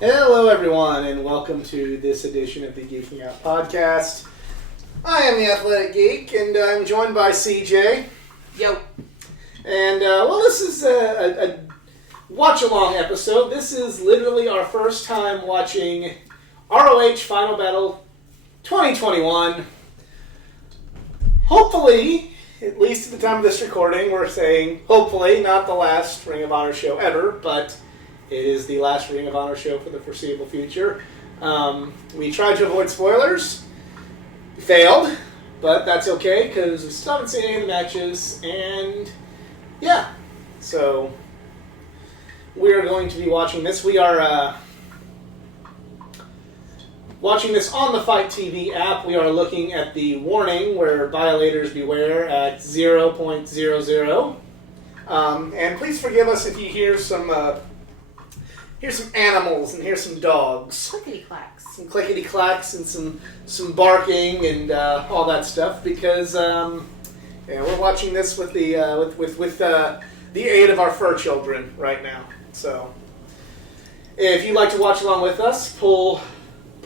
Hello, everyone, and welcome to this edition of the Geeking Out podcast. I am the Athletic Geek, and I'm joined by CJ. Yo. And, this is a Watchalong episode. This is literally our first time watching ROH Final Battle 2021. Hopefully, at least at the time of this recording, we're saying, hopefully, not the last Ring of Honor show ever, but it is the last Ring of Honor show for the foreseeable future. We tried to avoid spoilers. We failed, but that's okay, because we still haven't seen any of the matches, and yeah. So, we're going to be watching this. We are watching this on the Fight TV app. We are looking at the warning where violators beware at 0.00. And please forgive us if you hear some animals and hear some dogs. Clickety clacks. Some clickety clacks and some barking and all that stuff because we're watching this with the aid of our fur children right now. So if you'd like to watch along with us, pull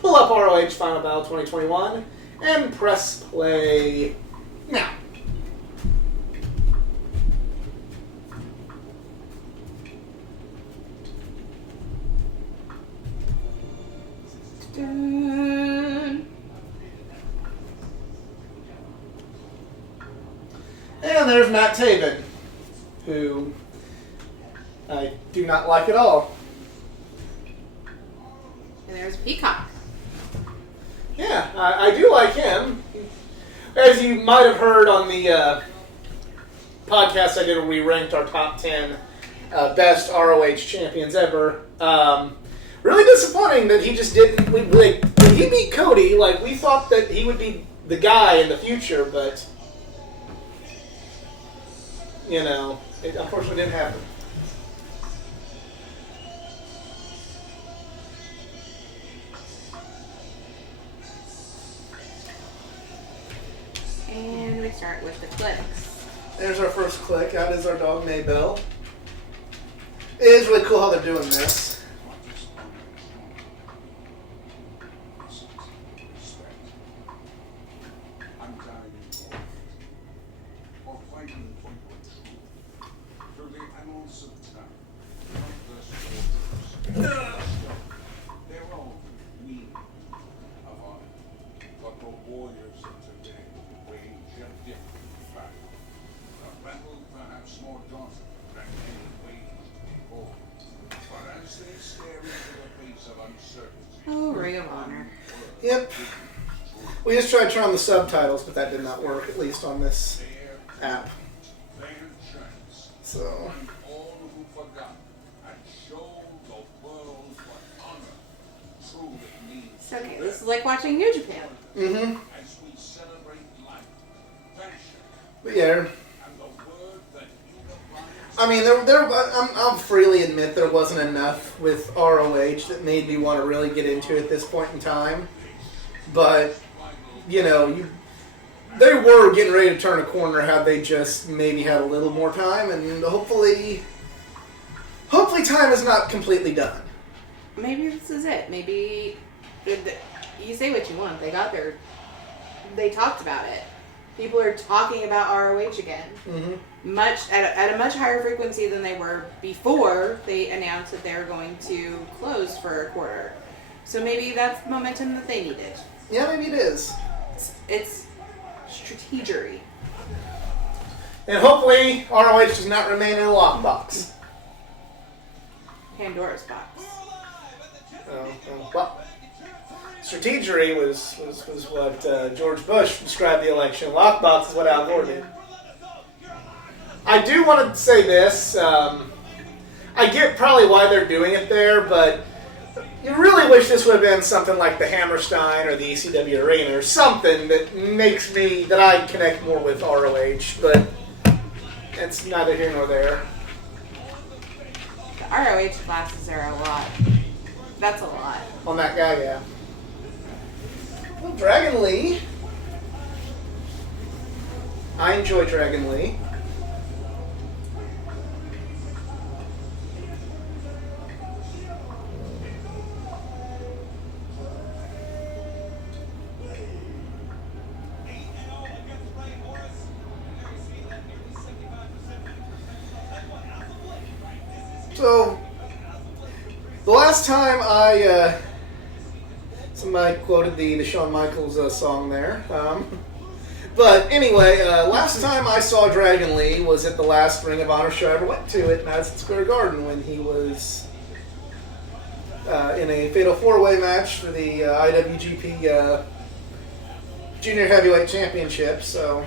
up ROH Final Battle 2021 and press play now. Dun. And there's Matt Taven, who I do not like at all. And there's Peacock. Yeah, I do like him. As you might have heard on the podcast I did where we ranked our top 10 best ROH champions ever, really disappointing that he just didn't. When he beat Cody, we thought that he would be the guy in the future, but it unfortunately didn't happen. And we start with the clicks. There's our first click. Out is our dog Maybell. It is really cool how they're doing this. Oh, Ring of Honor. Yep. We just tried to turn on the subtitles, but that did not work, at least on this app. So. Okay, this is like watching New Japan. Mm-hmm. But yeah. I mean, I'll freely admit there wasn't enough with ROH that made me want to really get into it at this point in time. But, they were getting ready to turn a corner had they just maybe had a little more time, and hopefully time is not completely done. Maybe this is it. Maybe you say what you want. They talked about it. People are talking about ROH again. Mm-hmm. At a much higher frequency than they were before they announced that they were going to close for a quarter. So maybe that's the momentum that they needed. Yeah, maybe it is. It's strategery. And hopefully ROH does not remain in a lockbox. Pandora's box. Well, strategery was what George Bush described the election. Lockbox is what Al Gore did. I do want to say this. I get probably why they're doing it there, but you really wish this would have been something like the Hammerstein or the ECW Arena or something that I connect more with ROH, but it's neither here nor there. The ROH classes are a lot. That's a lot. On that guy, yeah. Well, Dragon Lee. I enjoy Dragon Lee. So, the last time somebody quoted the Shawn Michaels song there. But anyway, last time I saw Dragon Lee was at the last Ring of Honor show I ever went to at Madison Square Garden when he was in a Fatal 4-Way match for the IWGP Junior Heavyweight Championship. So,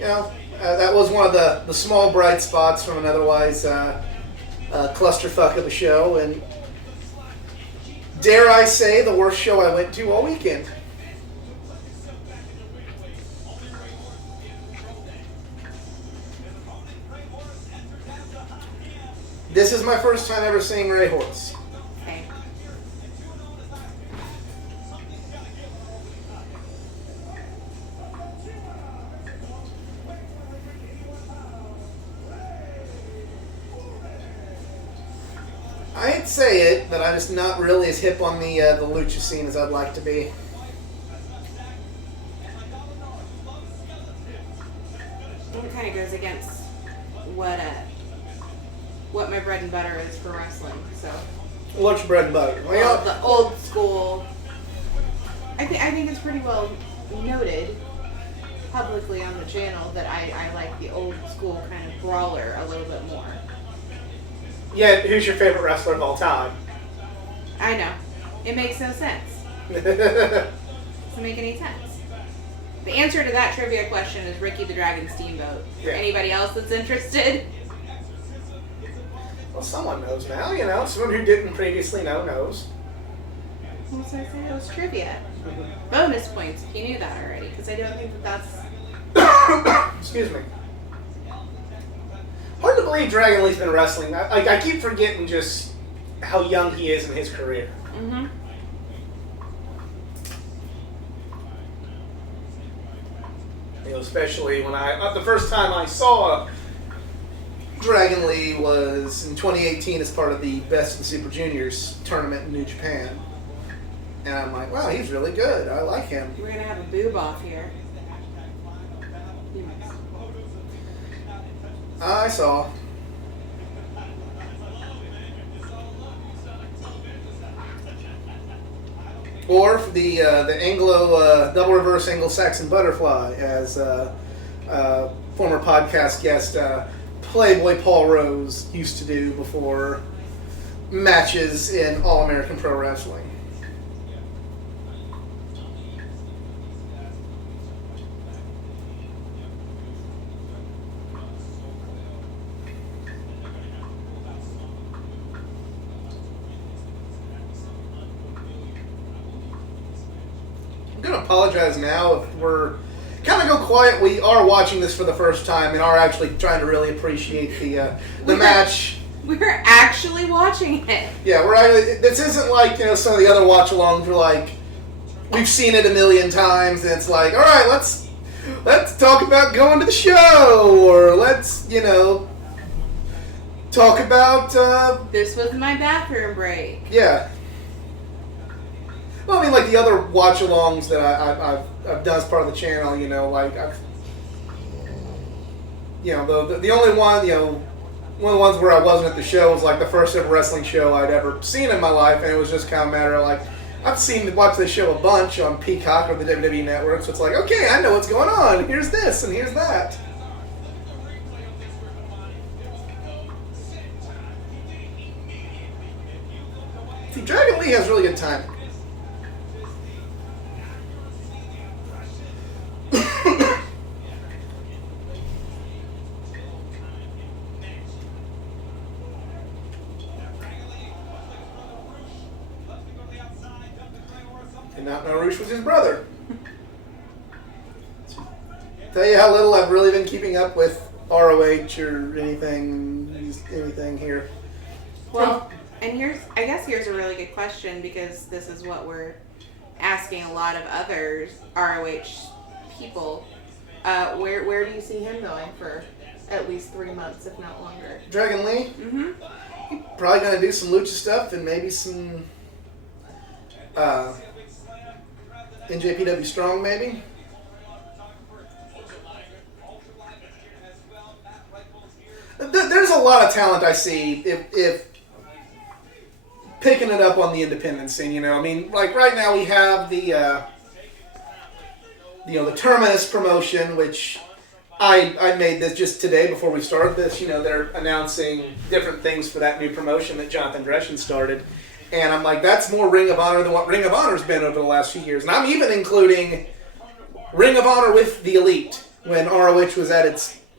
that was one of the small bright spots from an otherwise clusterfuck of a show, and dare I say, the worst show I went to all weekend. This is my first time ever seeing Ray Horse. Okay. I hate to say it, but I'm just not really as hip on the lucha scene as I'd like to be. It kind of goes against what my bread and butter is for wrestling. So. What's your bread and butter? Well, the old school. I think it's pretty well noted publicly on the channel that I like the old school kind of brawler a little bit more. Yeah, who's your favorite wrestler of all time? I know. It makes no sense. Doesn't make any sense. The answer to that trivia question is Ricky the Dragon Steamboat. For anybody else that's interested. Well, someone knows now, Someone who didn't previously know knows. Well, so I said it was trivia. Bonus points if you knew that already, because I don't think that's... Excuse me. Hard to believe Dragon Lee's been wrestling. I keep forgetting just how young he is in his career. Mm-hmm. Especially when the first time I saw Dragon Lee was in 2018 as part of the Best of the Super Juniors tournament in New Japan. And I'm like, wow, he's really good. I like him. We're going to have a boob off here. I saw. Or for the Anglo double reverse Anglo-Saxon butterfly, as former podcast guest Playboy Paul Rose used to do before matches in All American Pro Wrestling. I'm going to apologize now if we're kind of go quiet. We are watching this for the first time and are actually trying to really appreciate the match. We're actually watching it. Yeah, we're actually, this isn't like, some of the other watch-alongs where like we've seen it a million times and it's like, all right, let's talk about going to the show, or let's, talk about this was my bathroom break. Yeah. Well, I mean, like the other watch-alongs that I've done as part of the channel, like I've, the only one, one of the ones where I wasn't at the show was like the first ever wrestling show I'd ever seen in my life, and it was just kind of a matter of like, I've watched this show a bunch on Peacock or the WWE Network, so it's like, okay, I know what's going on. Here's this and here's that. See, Dragon Lee has really good timing. Did not know ROH was his brother. Tell you how little I've really been keeping up with ROH or anything here. Well, and I guess here's a really good question, because this is what we're asking a lot of other ROH people. Where do you see him going for at least 3 months, if not longer? Dragon Lee? Mm-hmm. He's probably going to do some lucha stuff and maybe some NJPW Strong, maybe. there's a lot of talent I see if picking it up on the independent scene. You know, I mean, like right now we have the the Terminus promotion, which I made this just today before we started this. You know, they're announcing different things for that new promotion that Jonathan Gresham started. And I'm like, that's more Ring of Honor than what Ring of Honor's been over the last few years. And I'm even including Ring of Honor with the Elite when ROH was at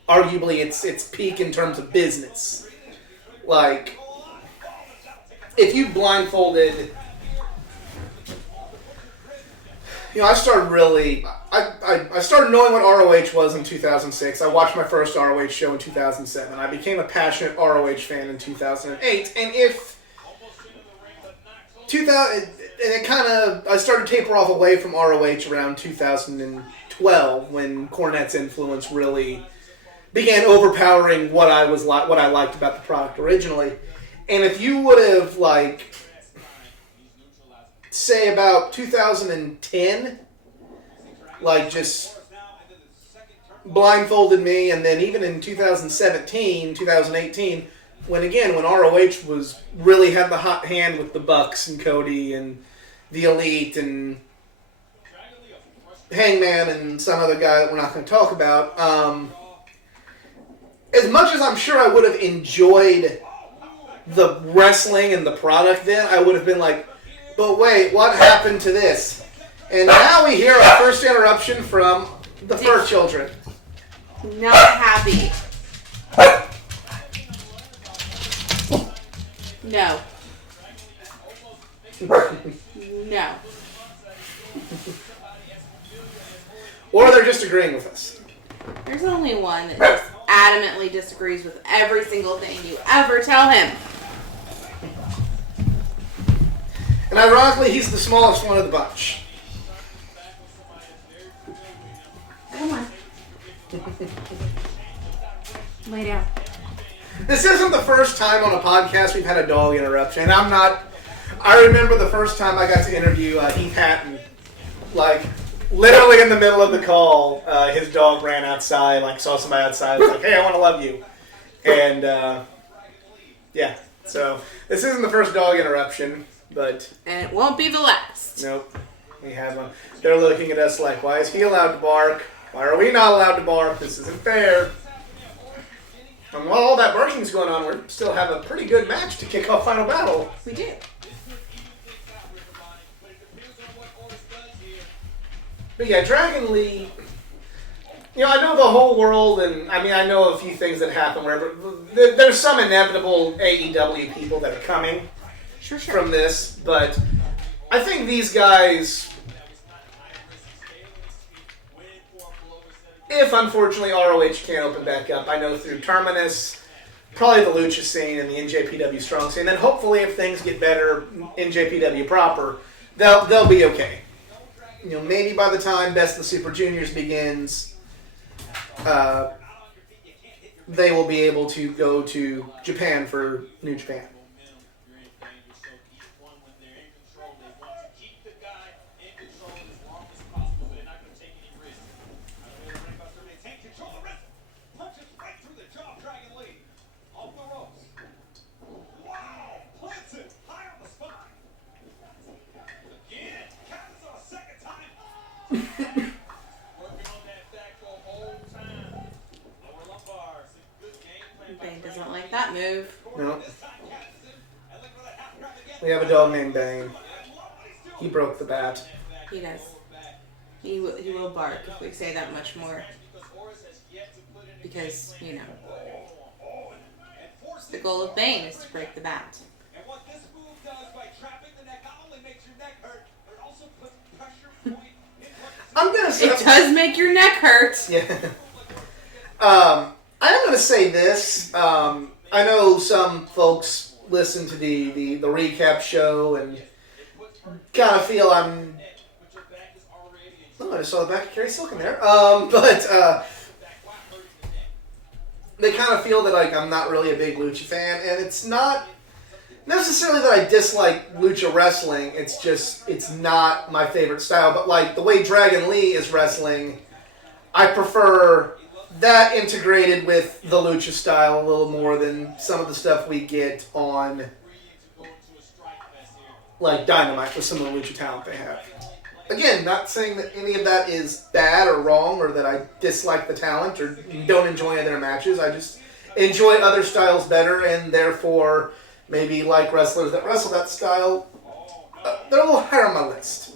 arguably its peak in terms of business. Like, if you blindfolded... You know, I started really... I started knowing what ROH was in 2006. I watched my first ROH show in 2007. I became a passionate ROH fan in 2008. And I started to taper off away from ROH around 2012 when Cornette's influence really began overpowering what I liked about the product originally. And if you would have, like, say about 2010, like, just blindfolded me, and then even in 2017, 2018, when ROH really had the hot hand with the Bucks and Cody and the Elite and Hangman and some other guy that we're not going to talk about, as much as I'm sure I would have enjoyed the wrestling and the product then, I would have been like, but wait, what happened to this? And now we hear our first interruption from the Fur Children. Not happy. No. No. Or they're just agreeing with us. There's only one that just adamantly disagrees with every single thing you ever tell him. And ironically, he's the smallest one of the bunch. Come on. Lay down. This isn't the first time on a podcast we've had a dog interruption. I remember the first time I got to interview Heath Hatton. Like, literally in the middle of the call, his dog ran outside, like, saw somebody outside, was like, hey, I want to love you. And, yeah. So, this isn't the first dog interruption, but... And it won't be the last. Nope. We have one. They're looking at us like, why is he allowed to bark? Why are we not allowed to bark? This isn't fair. And while all that barking's going on, we still have a pretty good match to kick off Final Battle. We do. But yeah, Dragon Lee... You know, I know the whole world, and I know a few things that happen wherever... There's some inevitable AEW people that are coming from this, but I think these guys... If, unfortunately, ROH can't open back up, I know through Terminus, probably the Lucha scene and the NJPW Strong scene, and then hopefully if things get better, NJPW proper, they'll be okay. You know, maybe by the time Best of the Super Juniors begins, they will be able to go to Japan for New Japan. Bane doesn't like that move. No. We have a dog named Bane. He broke the bat. He does. He will bark if we say that much more. Because, you know, the goal of Bane is to break the bat. And what this move does by trapping the neck not only makes your neck hurt, but it also puts pressure point in. I'm gonna say it does make your neck hurt. Yeah. I am gonna say this. I know some folks listen to the recap show and kind of feel I'm. Oh, I just saw the back of Kerry Silk in there. But they kind of feel that like I'm not really a big Lucha fan, and it's not necessarily that I dislike Lucha wrestling. It's just it's not my favorite style. But like the way Dragon Lee is wrestling, I prefer that integrated with the lucha style a little more than some of the stuff we get on like Dynamite with some of the lucha talent they have. Again, not saying that any of that is bad or wrong or that I dislike the talent or don't enjoy their matches. I just enjoy other styles better and therefore maybe like wrestlers that wrestle that style, they're a little higher on my list.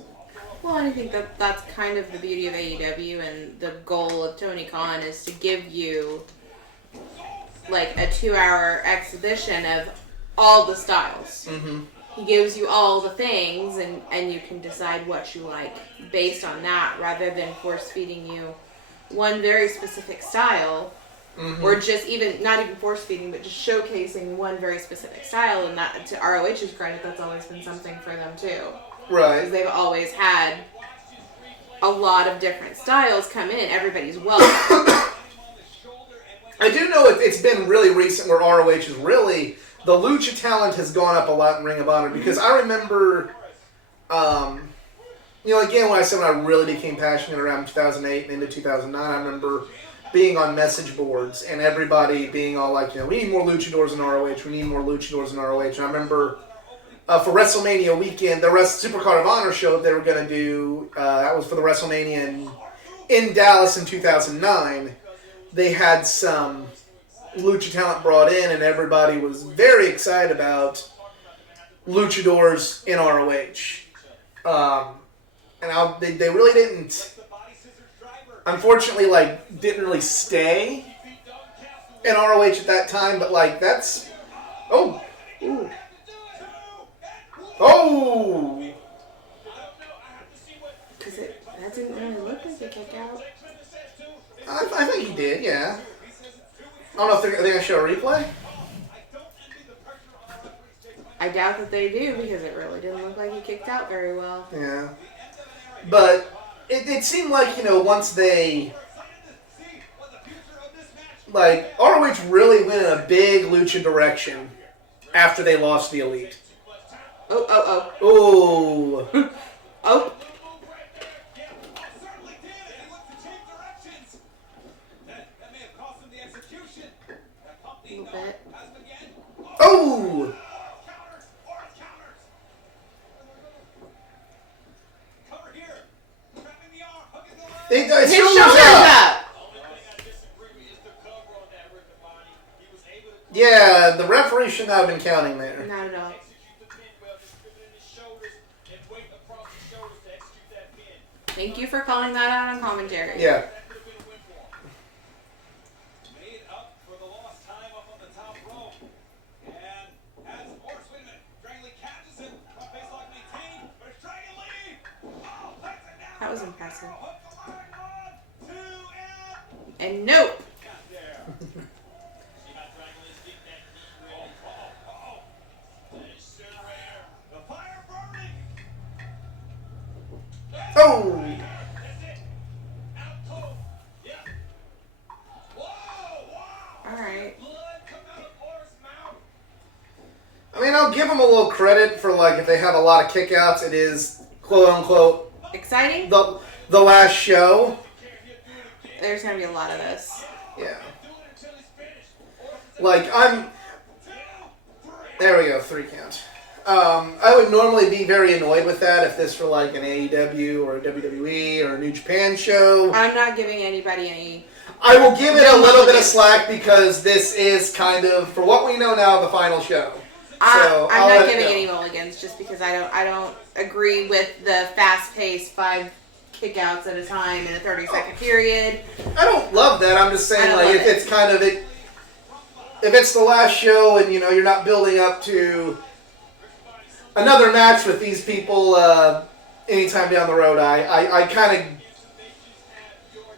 Well, and I think that that's kind of the beauty of AEW, and the goal of Tony Khan is to give you like a 2-hour exhibition of all the styles. Mm-hmm. He gives you all the things, and you can decide what you like based on that, rather than force feeding you one very specific style, or just even not even force feeding, but just showcasing one very specific style. And that, to ROH's credit, that's always been something for them too. Right. Because they've always had a lot of different styles come in. Everybody's welcome. I do know it's been really recent where ROH is really, the lucha talent has gone up a lot in Ring of Honor, because I remember, again, when I really became passionate around 2008 and into 2009, I remember being on message boards and everybody being all like, we need more luchadors in ROH, we need more luchadors in ROH. And I remember for WrestleMania weekend, the Supercard of Honor show they were going to do, that was for the WrestleMania in Dallas in 2009. They had some lucha talent brought in, and everybody was very excited about luchadors in ROH. They really didn't, unfortunately, didn't really stay in ROH at that time, but that's, oh, Because that didn't really look like a kick out. I think he did, yeah. I don't know if they're going to show a replay. I doubt that they do, because it really didn't look like he kicked out very well. Yeah. But it seemed like, once they, ROH really went in a big lucha direction after they lost the Elite. Oh. Oh. A little bit. Oh! His shoulders up! Yeah, the referee should not have been counting there. Not at all. Thank you for calling that out on commentary. Yeah. That was impressive. And nope. Oh! Alright. I mean, I'll give them a little credit for, if they have a lot of kickouts, it is, quote-unquote, Exciting? the last show. There's going to be a lot of this. Yeah. There we go, 3 count. I would normally be very annoyed with that if this were an AEW or a WWE or a New Japan show. I'm not giving anybody any... I will give it a little bit of slack because this is kind of, for what we know now, the final show. So I'm not giving any mulligans just because I don't agree with the fast-paced 5 kickouts at a time in a 30-second period. I don't love that. I'm just saying, if it's kind of it, if it's the last show and you're not building up to another match with these people anytime down the road, I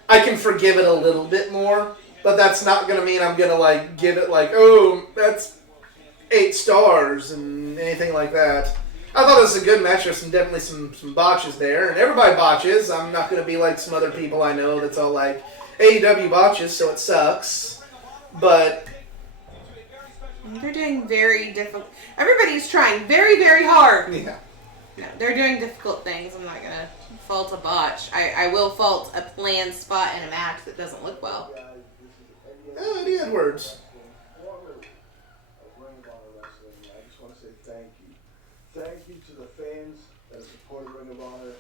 can forgive it a little bit more, but that's not going to mean I'm going to give it that's 8 stars and anything like that. I thought it was a good match. There's definitely some botches there, and everybody botches. I'm not going to be like some other people I know that's all AEW botches, so it sucks. But they're doing very difficult. Everybody's trying very, very hard. Yeah. No, they're doing difficult things. I'm not going to fault a botch. I will fault a planned spot in a match that doesn't look well. Eddie Edwards. Former of Ring of Honor Wrestling, I just want to say thank you. Thank you to the fans that have supported Ring of Honor,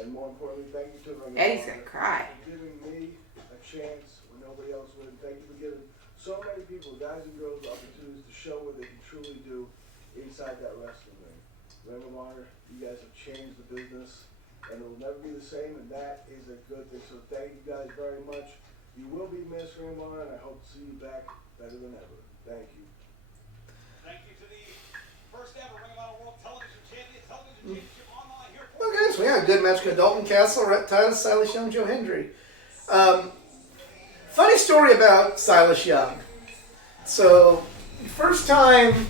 and more importantly, thank you to Ring of Eddie's Honor gonna cry. for giving me a chance when nobody else would. Thank you for giving so many people, guys and girls, opportunities to show what they can truly do inside that wrestling ring. Ring of Honor, you guys have changed the business, and it will never be the same, and that is a good thing. So thank you guys very much. You will be missed, Ring of Honor, and I hope to see you back better than ever. Thank you. Thank you to the first ever Ring of Honor World Television Champion, Television Championship Online here. Okay, so we had a good match with Dalton Castle, Rhett Titus, Silas Young, Joe Hendry. Funny story about Silas Young. So, first time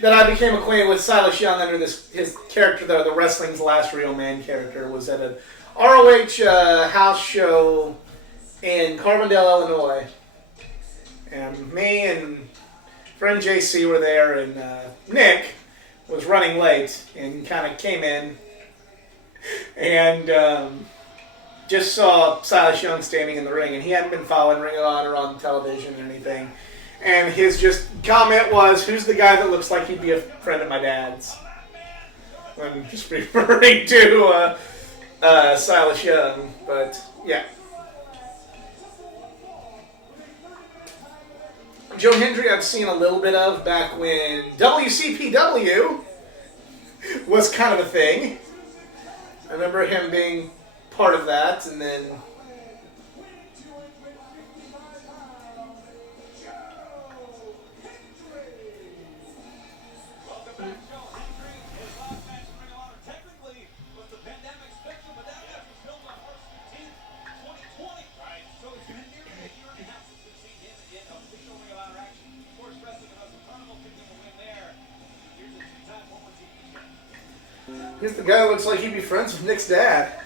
that I became acquainted with Silas Young under his character, the Wrestling's Last Real Man character, was at an ROH house show in Carbondale, Illinois. And me and friend JC were there, and Nick was running late and kind of came in and just saw Silas Young standing in the ring, and he hadn't been following Ring of Honor on television or anything. And his just comment was, "Who's the guy that looks like he'd be a friend of my dad's?" I'm just referring to Silas Young, but yeah. Joe Hendry I've seen a little bit of back when WCPW was kind of a thing. I remember him being part of that, and then Welcome back, Joe Hendry. His last match in Ring of Honor technically was the pandemic special, but that match was filmed on March 15th, 2020. Right. So it's been nearly a year and a half since we've seen him in official Ring of Honor action. Of course, wrestling and Wrestle Carnival picked him a win there. Here's a two-time former TV champion. he's the guy that looks like he'd be friends with Nick's dad.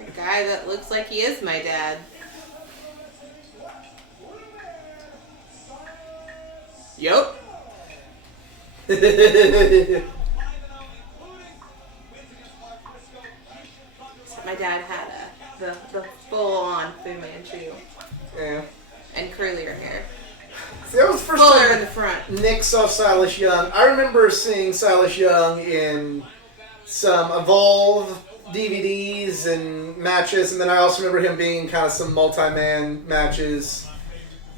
The guy that looks like he is my dad. Yup. My dad had the full-on Fu Manchu Yeah. and curlier hair. See, that was the first Fuller in time the front. Nick saw Silas Young. I remember seeing Silas Young in some Evolve DVDs and matches, and then I also remember him being in kind of some multi-man matches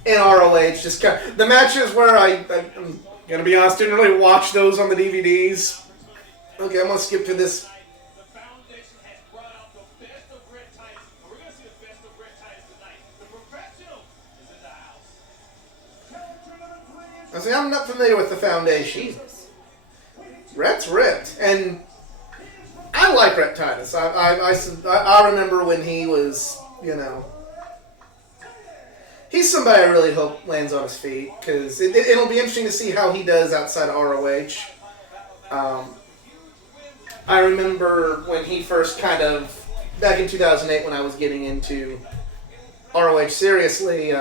in ROH. Just kind of, the matches where I'm gonna be honest, didn't really watch those on the DVDs. Okay, I'm gonna skip to this. The foundation has brought out the best of Red Titus, and we're going to see the best of Red Titus tonight. The professional is in the house. I say I'm not familiar with the foundation. Jesus. Rhett's ripped, and I like Rhett Titus. I remember when he was, he's somebody I really hope lands on his feet, because it'll be interesting to see how he does outside of ROH. I remember when he first back in 2008 when I was getting into ROH seriously,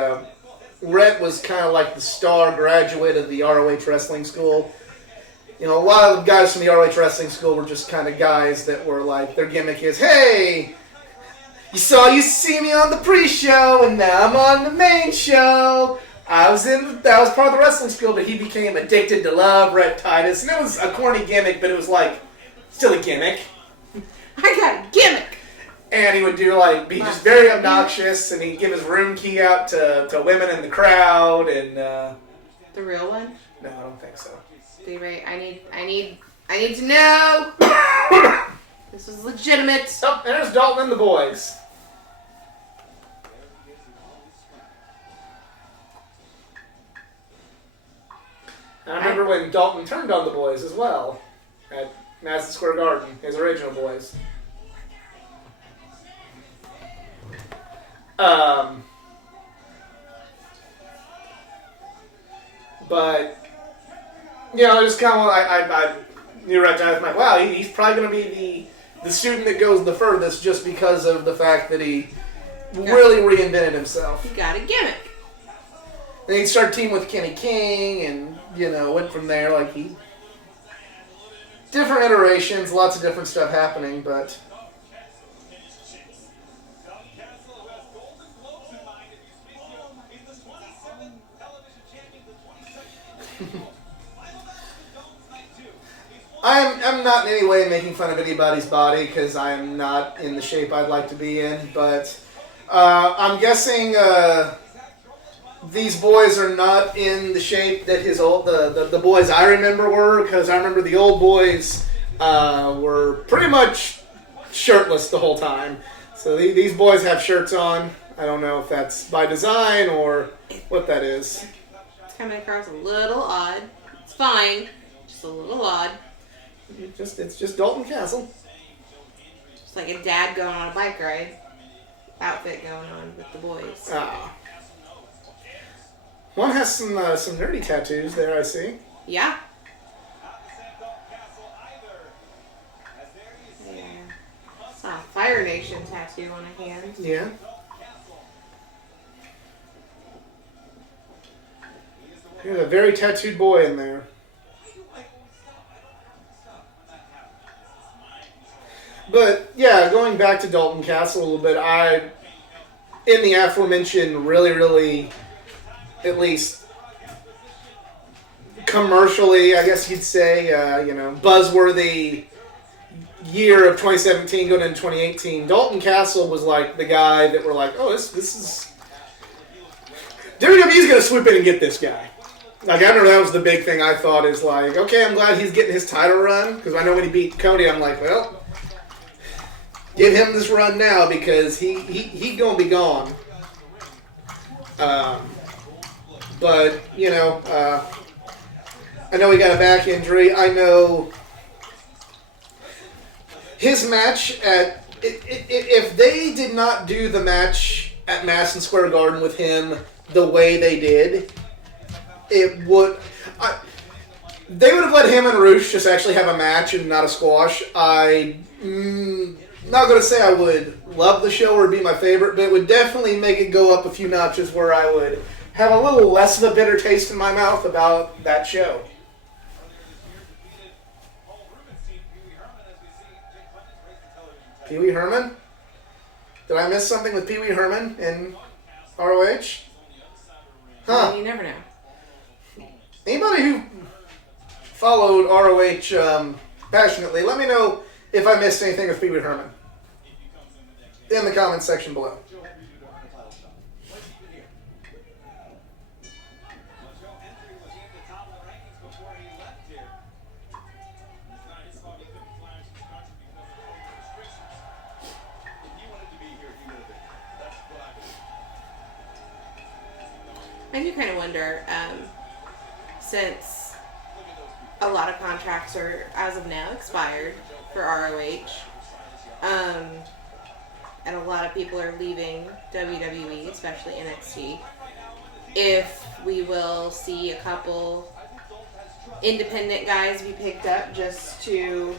Rhett was kind of like the star graduate of the ROH wrestling school. A lot of the guys from the ROH wrestling school were just kind of guys that were like, their gimmick is, hey, you see me on the pre-show, and now I'm on the main show. That was part of the wrestling school, but he became addicted to love, Rhett Titus, and it was a corny gimmick, but it was like, still a gimmick. I got a gimmick. And he would be just very obnoxious, and he'd give his room key out to women in the crowd, and The real one? no, I don't think so. Be right. I need to know. This was legitimate. Oh, there's Dalton and the boys. And I remember when Dalton turned on the boys as well at Madison Square Garden, his original boys. But just kind of I knew right now, I'm like, wow, he's probably going to be the student that goes the furthest, just because of the fact that he really reinvented himself. You got a gimmick. And he started teaming with Kenny King, and went from there. Different iterations, lots of different stuff happening, but I'm not in any way making fun of anybody's body because I'm not in the shape I'd like to be in, but I'm guessing these boys are not in the shape that the boys I remember were, because I remember the old boys were pretty much shirtless the whole time. So these boys have shirts on. I don't know if that's by design or what that is. It's coming across a little odd. It's fine, just a little odd. It's just Dalton Castle. It's like a dad going on a bike ride outfit going on with the boys. One has some nerdy tattoos there, I see. Yeah. Saw a Fire Nation tattoo on a hand. Yeah. There's a very tattooed boy in there. But, yeah, going back to Dalton Castle a little bit, in the aforementioned really, really, at least commercially, I guess you'd say, buzzworthy year of 2017 going into 2018, Dalton Castle was like the guy that we're like, oh, this is... WWE's going to swoop in and get this guy. Like, I remember that was the big thing I thought is like, okay, I'm glad he's getting his title run, because I know when he beat Cody, I'm like, well... Give him this run now because he gonna be gone. But I know he got a back injury. I know his match if they did not do the match at Madison Square Garden with him the way they did, they would have let him and Roosh just actually have a match and not a squash. Not going to say I would love the show or it'd be my favorite, but it would definitely make it go up a few notches where I would have a little less of a bitter taste in my mouth about that show. Pee Wee Herman? Did I miss something with Pee Wee Herman in ROH? Huh. You never know. Anybody who followed ROH passionately, let me know if I missed anything with Pee Wee Herman in the comments section below. I do kind of wonder, since a lot of contracts are, as of now, expired for ROH, and a lot of people are leaving WWE, especially NXT, if we will see a couple independent guys be picked up just to...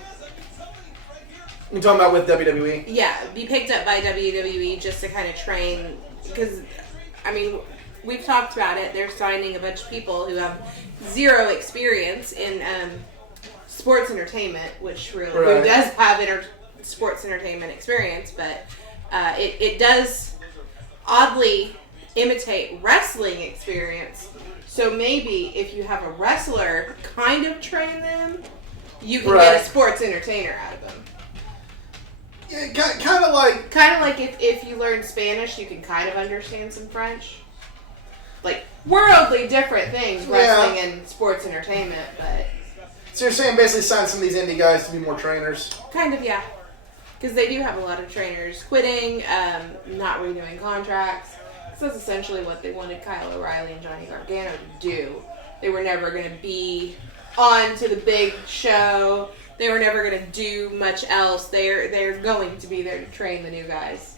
You're talking about with WWE? Yeah, be picked up by WWE just to kind of train, because, I mean, we've talked about it, they're signing a bunch of people who have zero experience in sports entertainment, which really who does have sports entertainment experience, but it does oddly imitate wrestling experience. So maybe if you have a wrestler kind of train them, you can get a sports entertainer out of them. Yeah, kind of like if you learn Spanish, you can kind of understand some French. Like worldly different things, wrestling and sports entertainment, but. So you're saying basically sign some of these indie guys to be more trainers? Kind of, yeah. Because they do have a lot of trainers quitting, not renewing contracts. So that's essentially what they wanted Kyle O'Reilly and Johnny Gargano to do. They were never going to be on to the big show. They were never going to do much else. They're going to be there to train the new guys.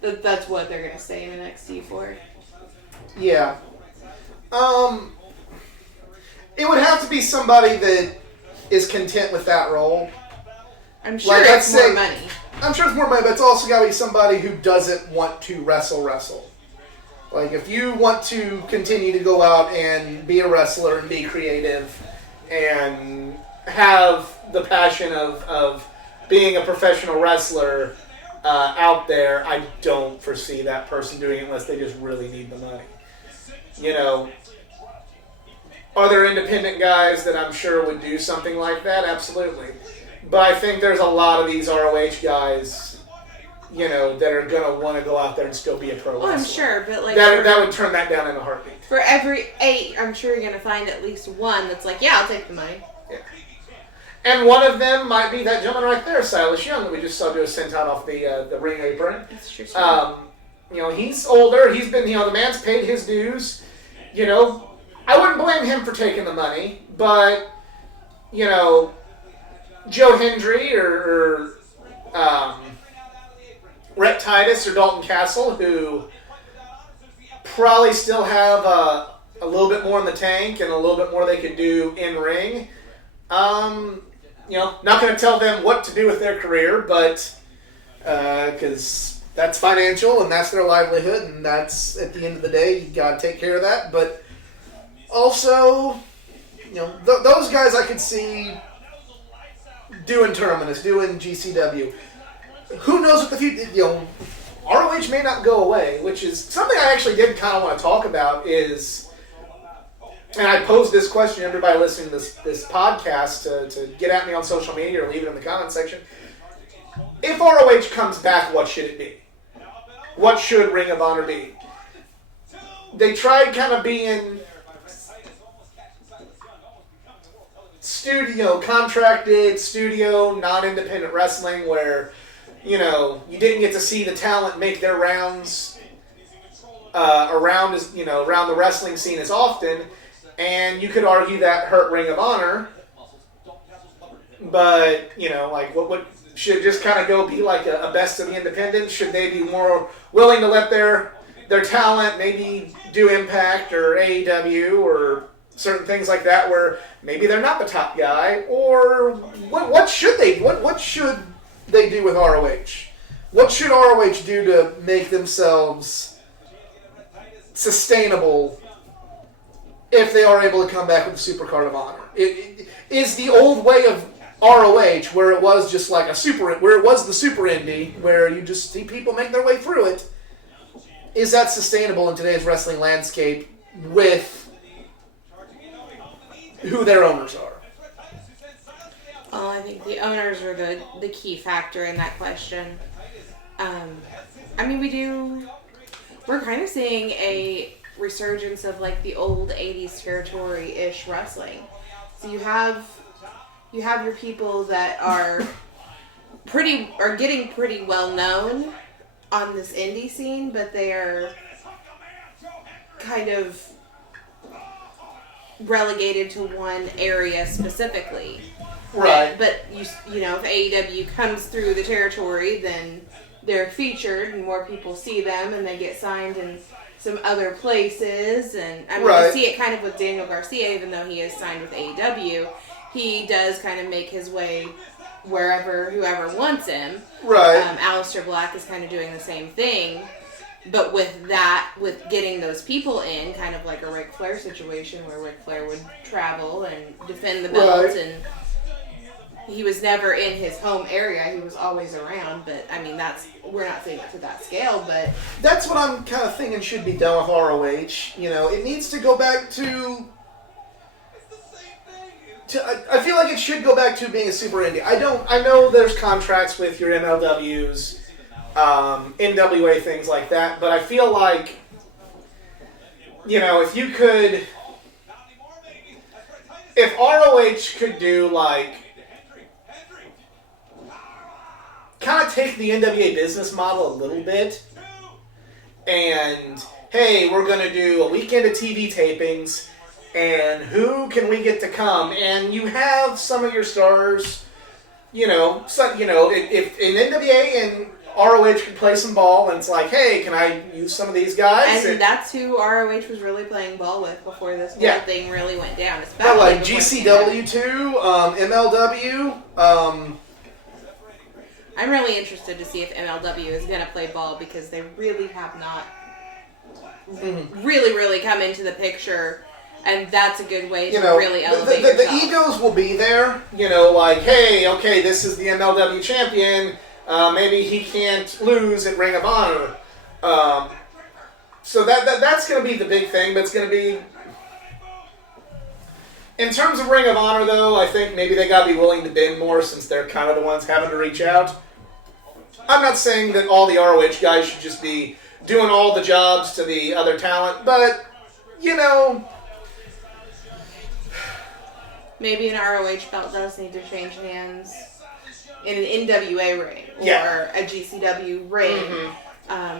That's what they're going to stay in NXT for. Yeah. It would have to be somebody that is content with that role. I'm sure it's more money. I'm sure it's more money, but it's also got to be somebody who doesn't want to wrestle. Like, if you want to continue to go out and be a wrestler and be creative and have the passion of being a professional wrestler out there, I don't foresee that person doing it unless they just really need the money. You know, Are there independent guys that I'm sure would do something like that? Absolutely. But I think there's a lot of these ROH guys, you know, that are going to want to go out there and still be a pro wrestler. Well, I'm sure, but like that would turn that down in a heartbeat. for every 8, I'm sure you're gonna find at least one that's like, yeah, I'll take the money. Yeah. And one of them might be that gentleman right there, Silas Young, that we just saw do a senton off the ring apron. That's true. You know, he's older. He's been, you know, the man's paid his dues. You know, I wouldn't blame him for taking the money, but, you know, Joe Hendry or Rhett Titus or Dalton Castle, who probably still have a little bit more in the tank and a little bit more they could do in ring. You know, not going to tell them what to do with their career, but because that's financial and that's their livelihood, and that's, at the end of the day, you got to take care of that. But also, you know, those guys I could see doing Terminus, doing GCW. Who knows what the future, you know, ROH may not go away, which is something I actually did kind of want to talk about is, and I posed this question to everybody listening to this podcast to get at me on social media or leave it in the comment section. If ROH comes back, what should it be? What should Ring of Honor be? They tried kind of being contracted, studio, non-independent wrestling where, you know, you didn't get to see the talent make their rounds around the wrestling scene as often, and you could argue that hurt Ring of Honor. But, you know, like what should it just kind of go be like a best of the independents? Should they be more willing to let their talent maybe do Impact or AEW or certain things like that, where maybe they're not the top guy? Or what should they do with ROH? What should ROH do to make themselves sustainable if they are able to come back with the Supercard of Honor? It is the old way of ROH, where it was just like where it was the super indie, where you just see people make their way through it. Is that sustainable in today's wrestling landscape with who their owners are? Well, I think the owners are the key factor in that question. I mean, we're kind of seeing a resurgence of like the old 80s territory-ish wrestling. So you have your people that are getting pretty well known on this indie scene, but they are kind of relegated to one area specifically. Right. But you know, if AEW comes through the territory, then they're featured and more people see them and they get signed in some other places. And I mean, right. We see it kind of with Daniel Garcia, even though he is signed with AEW. He does kind of make his way whoever wants him. Right. Aleister Black is kind of doing the same thing. But with getting those people in, kind of like a Ric Flair situation where Ric Flair would travel and defend the belt, right. And he was never in his home area. He was always around. But, I mean, we're not saying it to that scale, but that's what I'm kind of thinking should be done with ROH. You know, it needs to go back to I feel like it should go back to being a super indie. I know there's contracts with your MLWs, NWA, things like that, but I feel like, you know, if ROH could do like, kind of take the NWA business model a little bit, and hey, we're going to do a weekend of TV tapings, and who can we get to come? And you have some of your stars, if NWA and ROH could play some ball, and it's like, hey, can I use some of these guys? And that's who ROH was really playing ball with before this whole thing really went down. Especially like GCW too, MLW. I'm really interested to see if MLW is going to play ball, because they really have not really come into the picture. And that's a good way to really elevate the egos will be there. You know, like, hey, okay, this is the MLW champion. Maybe he can't lose at Ring of Honor. So that's going to be the big thing. But it's going to be, In terms of Ring of Honor, though, I think maybe they got to be willing to bend more since they're kind of the ones having to reach out. I'm not saying that all the ROH guys should just be doing all the jobs to the other talent, but, you know... Maybe an ROH belt does need to change hands in an NWA ring or a GCW ring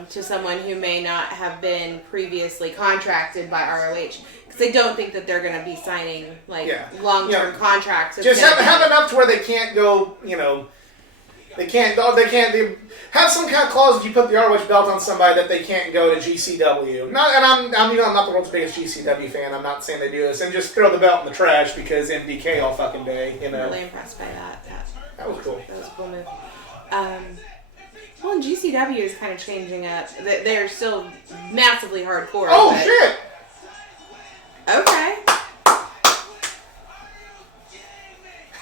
to someone who may not have been previously contracted by ROH. Because I don't think that they're going to be signing long-term contracts. Just have enough to where they can't go, they have some kind of clause if you put the ROH belt on somebody that they can't go to GCW. I'm not the world's biggest GCW fan. I'm not saying they do this, and just throw the belt in the trash because MDK all fucking day. I'm really impressed by that. That was cool. That was a cool move. Well, and GCW is kind of changing up. They're still massively hardcore. Oh shit! Okay.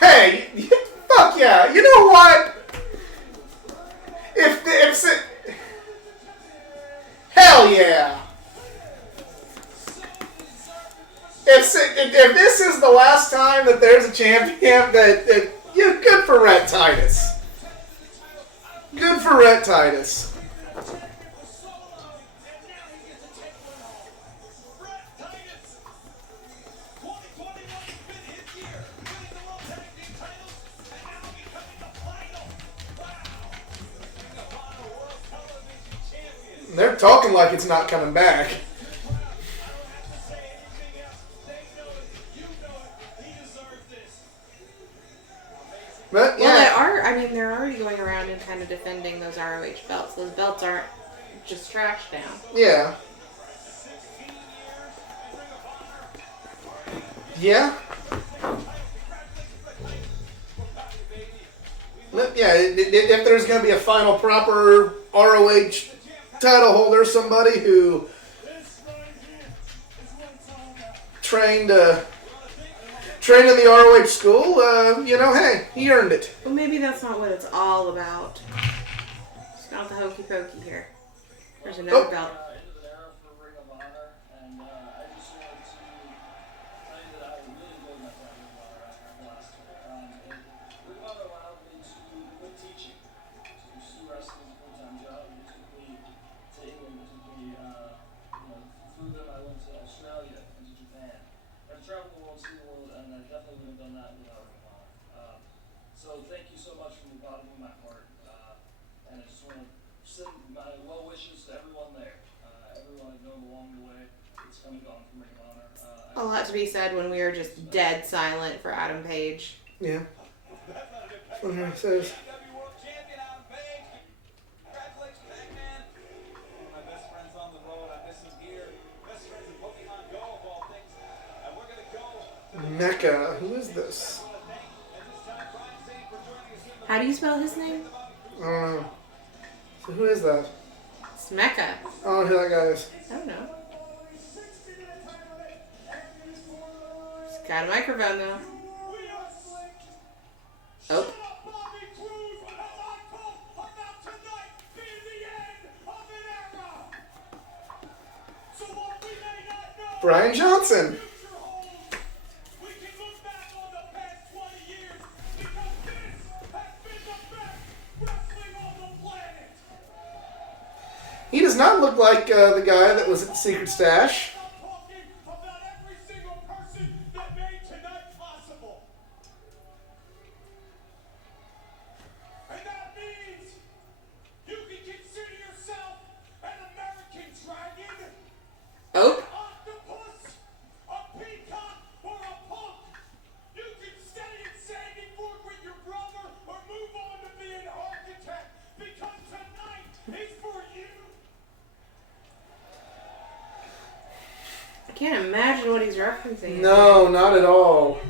Hey, fuck yeah! You know what? Hell yeah! If this is the last time that there's a champion, good for Rhett Titus. Good for Rhett Titus. They're talking like it's not coming back. But, yeah. They're already going around and kind of defending those ROH belts. Those belts aren't just trash now. Yeah. Yeah. Yeah, if there's going to be a final proper ROH title holder, somebody who trained in the ROH school, hey, he earned it. Well, maybe that's not what it's all about. It's not the hokey pokey here. There's another belt. So thank you so much from the bottom of my heart, and I just want to send my well wishes to everyone there, everyone I've known along the way. It's come and gone from Ring of Honor. A lot to be said when we were just dead silent for Adam Page. Yeah. What he says. Mecca, who is this? How do you spell his name? I don't know. So who is that? It's Mecca. I don't know who that guy is. I don't know. He's got a microphone though. Oh. Brian Johnson. He does not look like the guy that was at the Secret Stash. Oh. I can't imagine what he's referencing. No, not at all.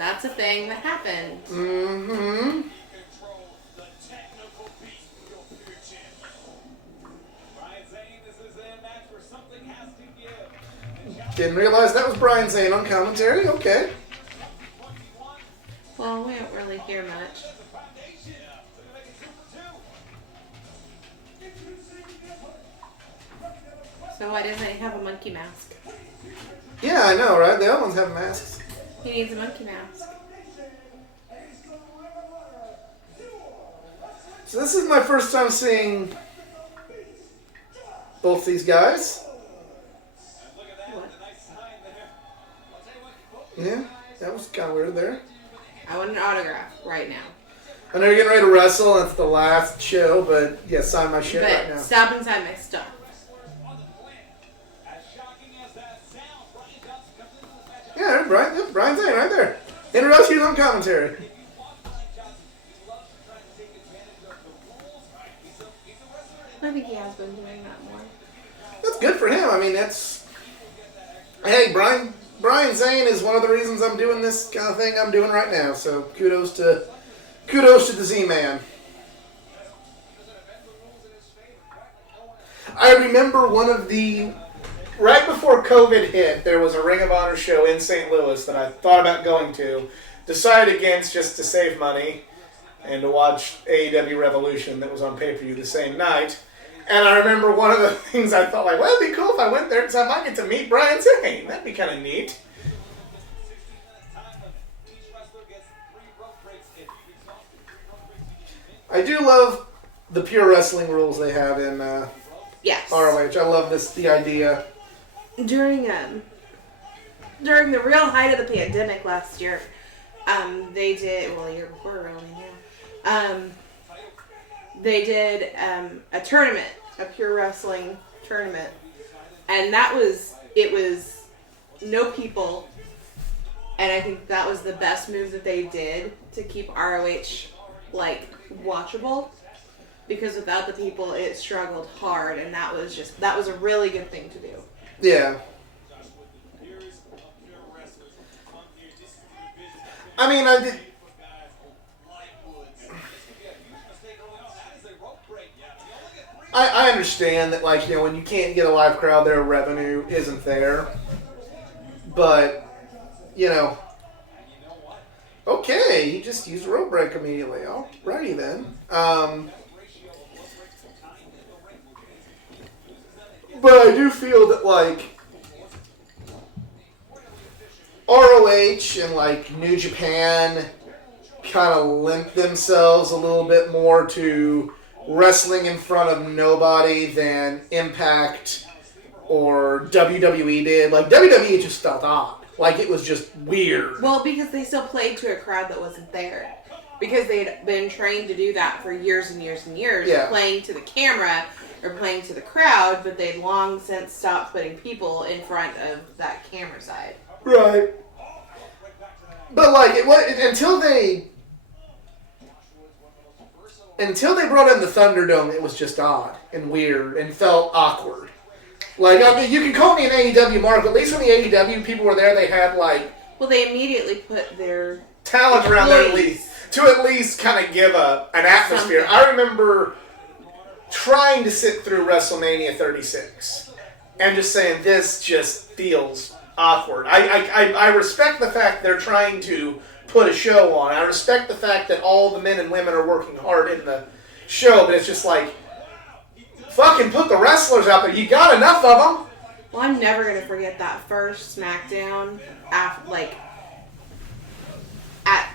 That's a thing that happened. Mm-hmm. Control the technical beast, your pure champion. Brian Zane, this is a match where something has to give. Didn't realize that was Brian Zane on commentary. Okay. Well, we don't really hear much. So why doesn't he have a monkey mask? Yeah, I know, right? The other ones have masks. He needs a monkey mask. So this is my first time seeing both these guys. What? Yeah, that was kind of weird there. I want an autograph right now. I know you're getting ready to wrestle, and it's the last show, but yeah, sign my shit But right now. stop inside my stuff. Yeah, Brian Zane right there. Introduce you on commentary. I think he has been doing that more. That's good for him. I mean, that's... Hey, Brian Zane is one of the reasons I'm doing this kind of thing I'm doing right now. So kudos to the Z-Man. I remember right before COVID hit, there was a Ring of Honor show in St. Louis that I thought about going to. Decided against just to save money and to watch AEW Revolution that was on pay-per-view the same night. And I remember one of the things I thought, like, well, it'd be cool if I went there because I might get to meet Brian Zane. That'd be kind of neat. I do love the pure wrestling rules they have in Yes. ROH. I love the idea. During the real height of the pandemic last year, they did, well, a year before really, yeah. They did a tournament, a pure wrestling tournament, and it was no people, and I think that was the best move that they did to keep ROH like watchable, because without the people it struggled hard, and that was a really good thing to do. Yeah. I mean, I understand that, like, you know, when you can't get a live crowd there, revenue isn't there. But, you know, okay, you just used a rope break immediately. Alrighty then. But I do feel that, like, ROH and, like, New Japan kind of lent themselves a little bit more to wrestling in front of nobody than Impact or WWE did. Like, WWE just felt odd. Like, it was just weird. Well, because they still played to a crowd that wasn't there. Because they had been trained to do that for years and years and years, Yeah. playing to the camera or playing to the crowd, but they'd long since stopped putting people in front of that camera side. Right. But, like, until they brought in the Thunderdome, it was just odd and weird and felt awkward. Like, I mean, you can call me an AEW mark, but at least when the AEW people were there, they had, like... Well, they immediately put their talent around there to at least kind of give an atmosphere. Something. I remember trying to sit through WrestleMania 36 and just saying, this just feels awkward. I respect the fact they're trying to put a show on. I respect the fact that all the men and women are working hard in the show, but it's just like, fucking put the wrestlers out there. You got enough of them. Well, I'm never going to forget that first SmackDown at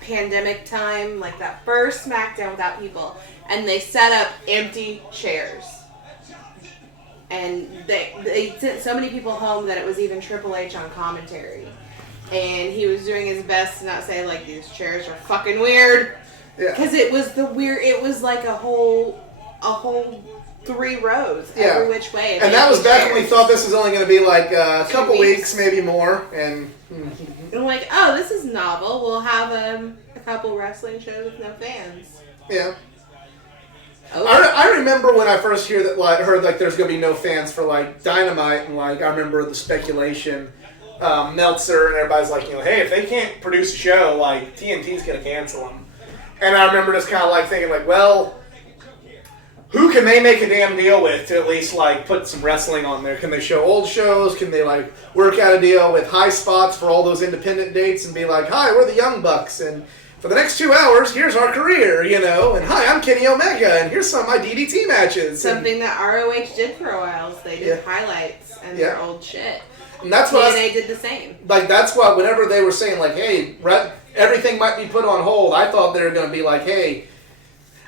pandemic time, like that first SmackDown without people, and they set up empty chairs. And they sent so many people home that it was even Triple H on commentary. And he was doing his best to not say, like, these chairs are fucking weird. Yeah. Because it was like a whole 3 rows every which way. And that was back when we thought this was only going to be like a couple 2 weeks, maybe more. And I'm like, oh, this is novel. We'll have a couple wrestling shows with no fans. yeah. Oh. I remember when I first heard that there's going to be no fans for, like, Dynamite, and, like, I remember the speculation Meltzer and everybody's like, hey, if they can't produce a show, like, TNT's going to cancel them. And I remember just kind of like thinking, like, well, who can they make a damn deal with to at least, like, put some wrestling on there? Can they show old shows? Can they, like, work out a deal with high spots for all those independent dates and be like, hi, we're the Young Bucks, and for the next 2 hours, here's our career, and hi, I'm Kenny Omega, and here's some of my DDT matches. Something that ROH did for a while is they did highlights and their old shit. And that's what TNA did the same. Like, that's what, whenever they were saying, like, hey, everything might be put on hold, I thought they were going to be like, hey,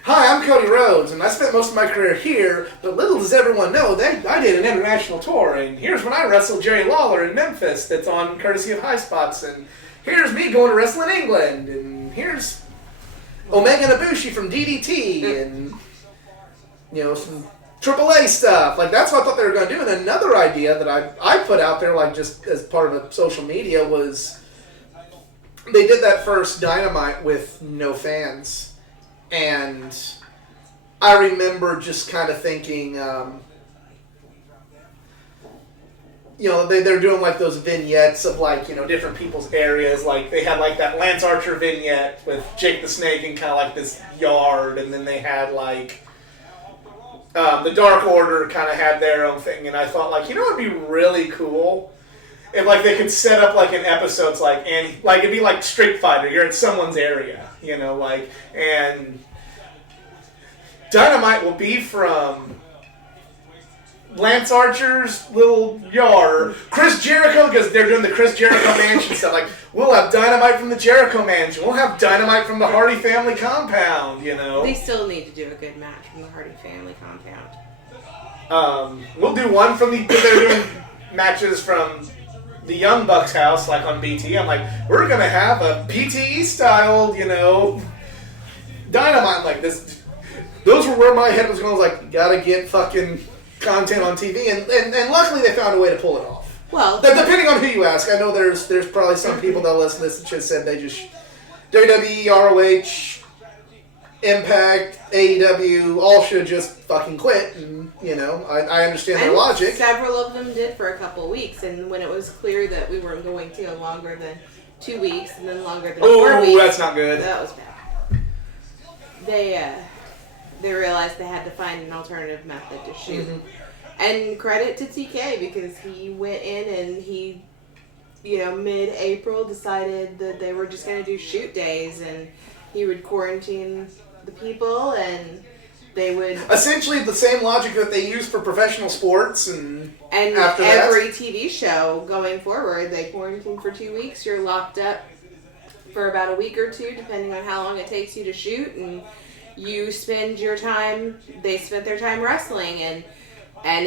hi, I'm Cody Rhodes, and I spent most of my career here, but little does everyone know that I did an international tour, and here's when I wrestled Jerry Lawler in Memphis that's on courtesy of High Spots, and here's me going to wrestle in England, and here's Omega and Ibushi from DDT, and, some AAA stuff. Like, that's what I thought they were going to do. And another idea that I put out there, like, just as part of a social media was they did that first Dynamite with no fans. And I remember just kind of thinking, they're doing, like, those vignettes of, like, different people's areas. Like, they had, like, that Lance Archer vignette with Jake the Snake in kind of, like, this yard. And then they had, like, the Dark Order kind of had their own thing. And I thought, like, it would be really cool if, like, they could set up, like, an episode's, like, and, like, it'd be like Street Fighter. You're in someone's area, and Dynamite will be from Lance Archer's little yard. Chris Jericho, because they're doing the Chris Jericho Mansion stuff. Like, we'll have Dynamite from the Jericho Mansion. We'll have Dynamite from the Hardy family compound, They still need to do a good match from the Hardy family compound. We'll do one from they're doing matches from the Young Bucks house, like on BT. I'm like, we're going to have a PTE style, Dynamite like this. Those were where my head was going. I was like, gotta get fucking content on TV, and luckily they found a way to pull it off. Well, depending on who you ask, I know there's probably some people that listen to this that just said they just WWE, ROH, Impact, AEW all should just fucking quit, and I understand their logic. Several of them did for a couple of weeks, and when it was clear that we weren't going to go longer than 2 weeks, and then longer than 4 weeks, that's not good. That was bad. They realized they had to find an alternative method to shoot. Mm-hmm. And credit to TK, because he went in and he, mid-April decided that they were just going to do shoot days, and he would quarantine the people, and they would... Essentially the same logic that they use for professional sports, and after every TV show going forward, they quarantine for 2 weeks. You're locked up for about a week or two, depending on how long it takes you to shoot, and you spend your time, they spent their time wrestling, and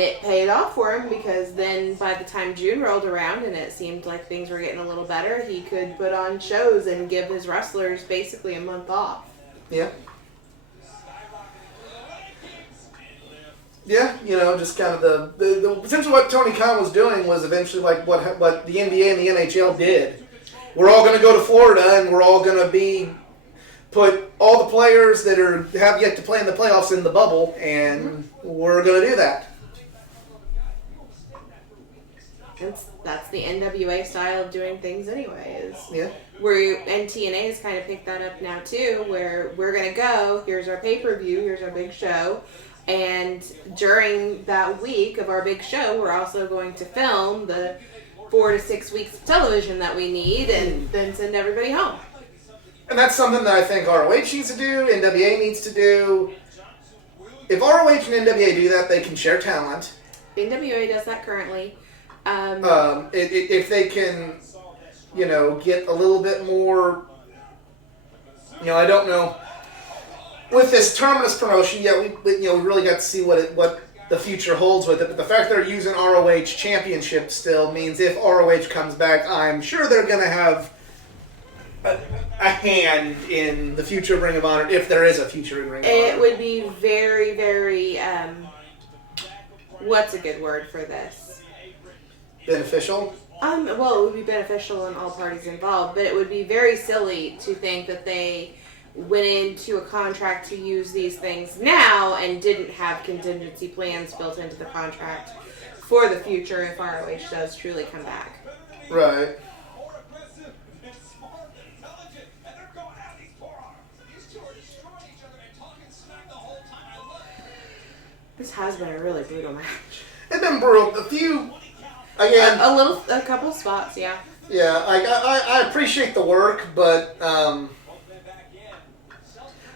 it paid off for him, because then by the time June rolled around and it seemed like things were getting a little better, he could put on shows and give his wrestlers basically a month off. Yeah. Yeah, just kind of the essentially what Tony Khan was doing was eventually like what the NBA and the NHL did. We're all going to go to Florida, and we're all going to put all the players that have yet to play in the playoffs in the bubble, and we're going to do that. That's the NWA style of doing things anyway. Yeah. And TNA has kind of picked that up now too, where we're going to go, here's our pay-per-view, here's our big show, and during that week of our big show, we're also going to film the 4 to 6 weeks of television that we need, and then send everybody home. And that's something that I think ROH needs to do, NWA needs to do. If ROH and NWA do that, they can share talent. NWA does that currently. If they can, get a little bit more, I don't know. With this Terminus promotion, we really got to see what the future holds with it. But the fact they're using ROH Championship still means if ROH comes back, I'm sure they're going to have a hand in the future of Ring of Honor, if there is a future in Ring of Honor. It would be very, very, what's a good word for this? Beneficial? Well, it would be beneficial in all parties involved, but it would be very silly to think that they went into a contract to use these things now and didn't have contingency plans built into the contract for the future if ROH does truly come back. Right. More aggressive and smart and intelligent, and they're going at these forearms. These two are destroying each other and talking smack the whole time. I love it. This has been a really brutal match. It's been brutal. A few, again, A couple spots, yeah. yeah, I appreciate the work, but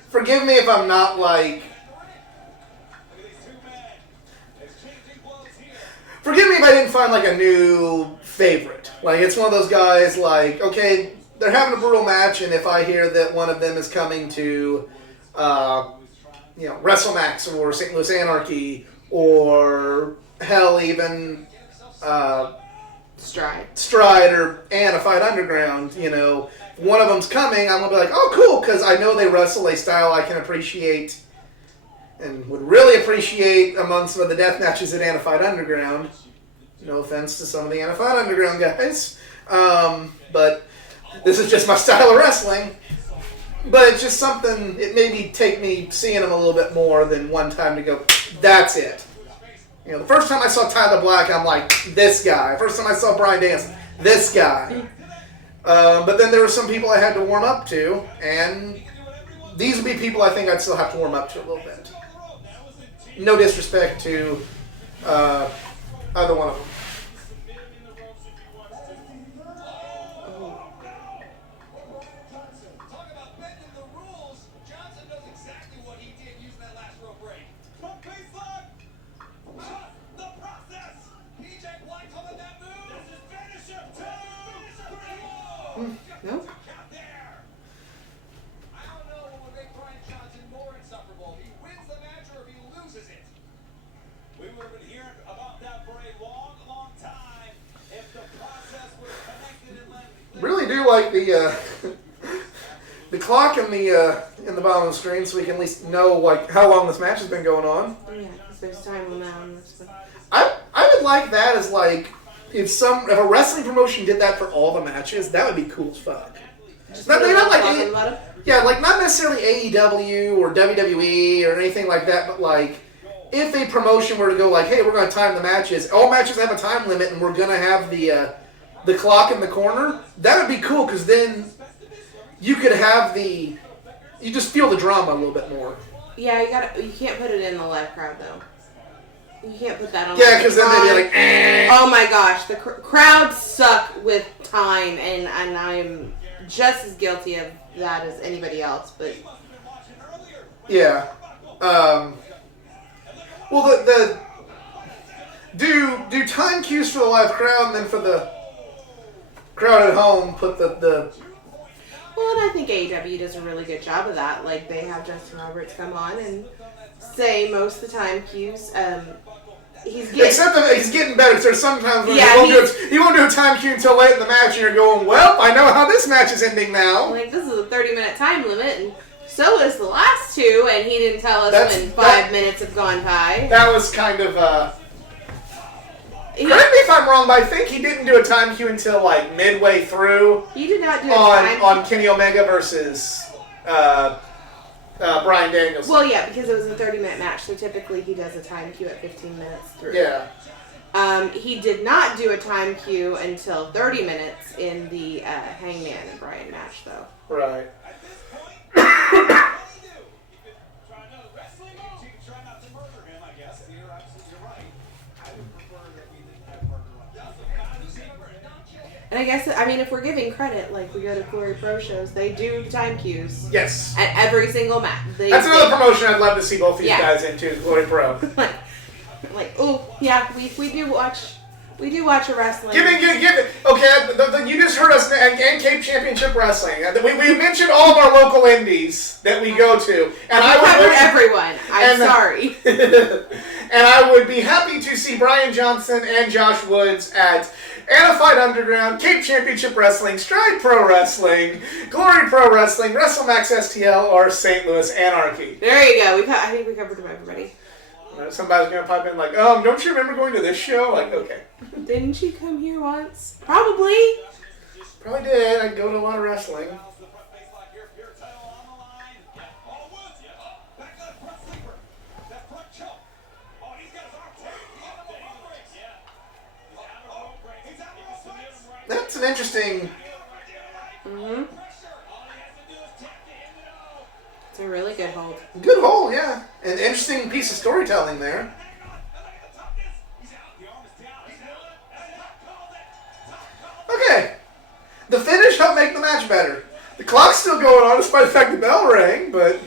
forgive me if I'm not like. Forgive me if I didn't find like a new favorite. Like it's one of those guys like, okay, they're having a brutal match, and if I hear that one of them is coming to, WrestleMax or St. Louis Anarchy or hell even Stride and a Fight Underground, one of them's coming, I'm gonna be like, oh cool, because I know they wrestle a style I can appreciate. And would really appreciate among some of the death matches at Anna Fight Underground. No offense to some of the Anna Fight Underground guys. But this is just my style of wrestling. But it's just something, it maybe take me seeing them a little bit more than one time to go, that's it. The first time I saw Tyler Black, I'm like, this guy. First time I saw Bryan Danielson, this guy. But then there were some people I had to warm up to, and these would be people I think I'd still have to warm up to a little bit. No disrespect to either one of them. Talk about bending the rules. Johnson knows exactly what he did using that last rope break. From baseline. Trust the process. PJ Black calling that move. This is finish him. 2, 3. Nope. Count there. I don't know what would make Brian Johnson more insufferable. He wins the match or if he loses it. We would have been hearing about that for a long, long time if the process was connected and led. Really do like the clock in the bottom of the screen, so we can at least know like how long this match has been going on. Yeah, because there's time limit on this one. I would like that as like if a wrestling promotion did that for all the matches, that would be cool as fuck. Not necessarily AEW or WWE or anything like that, but like if a promotion were to go like, hey, we're going to time the matches, all matches have a time limit, and we're going to have the clock in the corner, that would be cool because then you could have you just feel the drama a little bit more. Yeah, you can't put it in the live crowd though. You can't put that on. Yeah, because then they'd be like, eh. Oh my gosh, the crowds suck with time, and I'm just as guilty of that as anybody else. But yeah, well, do time cues for the live crowd, and then for the crowd at home, put the. Well, and I think AEW does a really good job of that. Like they have Justin Roberts come on and say most of the time cues. He's getting better. There's sometimes when he won't do a time cue until late in the match, and you're going, well, I know how this match is ending now. Like this is a 30-minute time limit, and so is the last two, and he didn't tell us when 5 minutes have gone by. That was kind of. Correct me if I'm wrong, but I think he didn't do a time cue until like midway through. He did not do a time on Kenny Omega versus Bryan Danielson. Well, yeah, because it was a 30-minute match, so typically he does a time cue at 15 minutes through. Yeah. He did not do a time cue until 30 minutes in the Hangman and Bryan match, though. Right. And I guess, if we're giving credit, like we go to Glory Pro shows, they do time cues. Yes. At every single match. That's another promotion I'd love to see both these guys into, is Glory Pro. We do watch a wrestling. Give it. Okay, you just heard us, and Cape Championship Wrestling. We mentioned all of our local indies that we go to. And I covered everyone. I'm sorry. And I would be happy to see Brian Johnson and Josh Woods at Anna Fight Underground, Cape Championship Wrestling, Stride Pro Wrestling, Glory Pro Wrestling, WrestleMax STL, or St. Louis Anarchy. There you go. I think we covered them, everybody. Somebody's going to pipe in like, don't you remember going to this show? Like, okay. Didn't you come here once? Probably. Probably did. I go to a lot of wrestling. an interesting. Mm-hmm. It's a really good hold. Good hole, yeah. An interesting piece of storytelling there. Okay. The finish helped make the match better. The clock's still going on despite the fact the bell rang, but...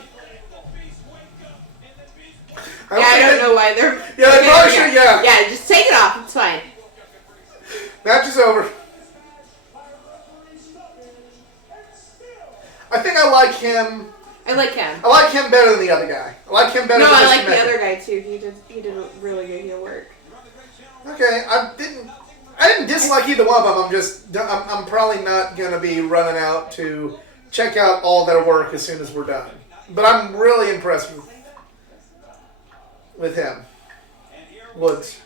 I don't know why they're... Yeah, they probably should, yeah. Yeah, just take it off. It's fine. Match is over. I think I like him. I like him. I like him better than the other guy. I like him better No, than I like Mr. the Method. other guy too. He did really good heel work. Okay, I didn't dislike either one of them. I'm probably not gonna be running out to check out all their work as soon as we're done. But I'm really impressed with him. Woods.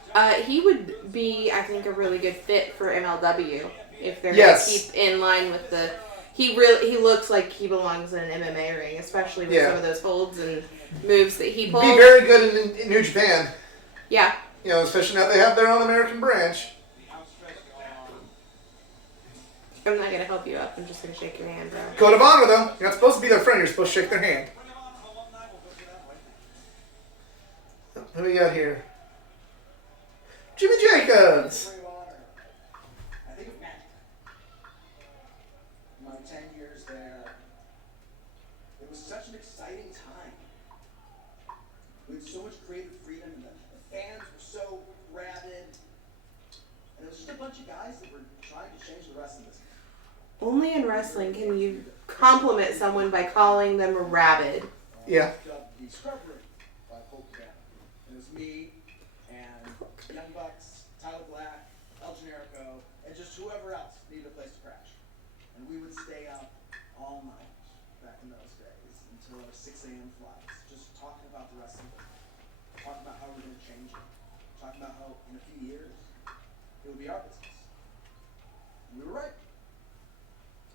He would be, I think, a really good fit for MLW if they're Yes. gonna keep in line with the. He looks like he belongs in an MMA ring, especially with some of those holds and moves that he pulls. Be very good in New Japan. Yeah. You know, especially now they have their own American branch. I'm not gonna help you up. I'm just gonna shake your hand, bro. Code of honor, though. You're not supposed to be their friend. You're supposed to shake their hand. What do we got here? Jimmy Jacobs. I think of magic. My 10 years there, it was such an exciting time. We had so much creative freedom, and the fans were so rabid. And it was just a bunch of guys that were trying to change the rest of this. Only in wrestling can you compliment someone by calling them rabid. Yeah. Dubbed the Scrub Ring by Polka Down. And it was me and Young Bucks, Tyler Black, El Generico, and just whoever else needed a place to crash. And we would stay up all night back in those days until our 6 a.m. flights, just talking about the wrestling, talking about how we're going to change it, talking about how in a few years it would be our business. And we were right.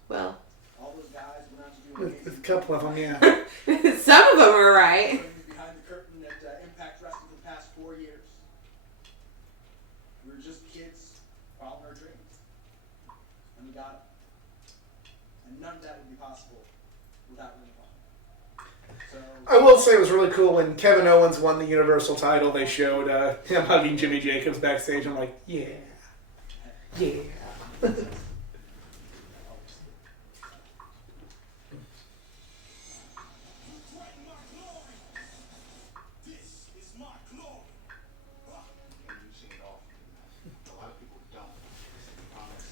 Well, All those guys went out to do There's amazing a couple of them, yeah. some of them are right. things behind the curtain at Impact Wrestling for the past 4 years. We were just kids following our dreams. And we got them. And none of that would be possible without Ring of Honor. So, I will say it was really cool when Kevin Owens won the Universal title. They showed him hugging Jimmy Jacobs backstage. I'm like, yeah. Yeah.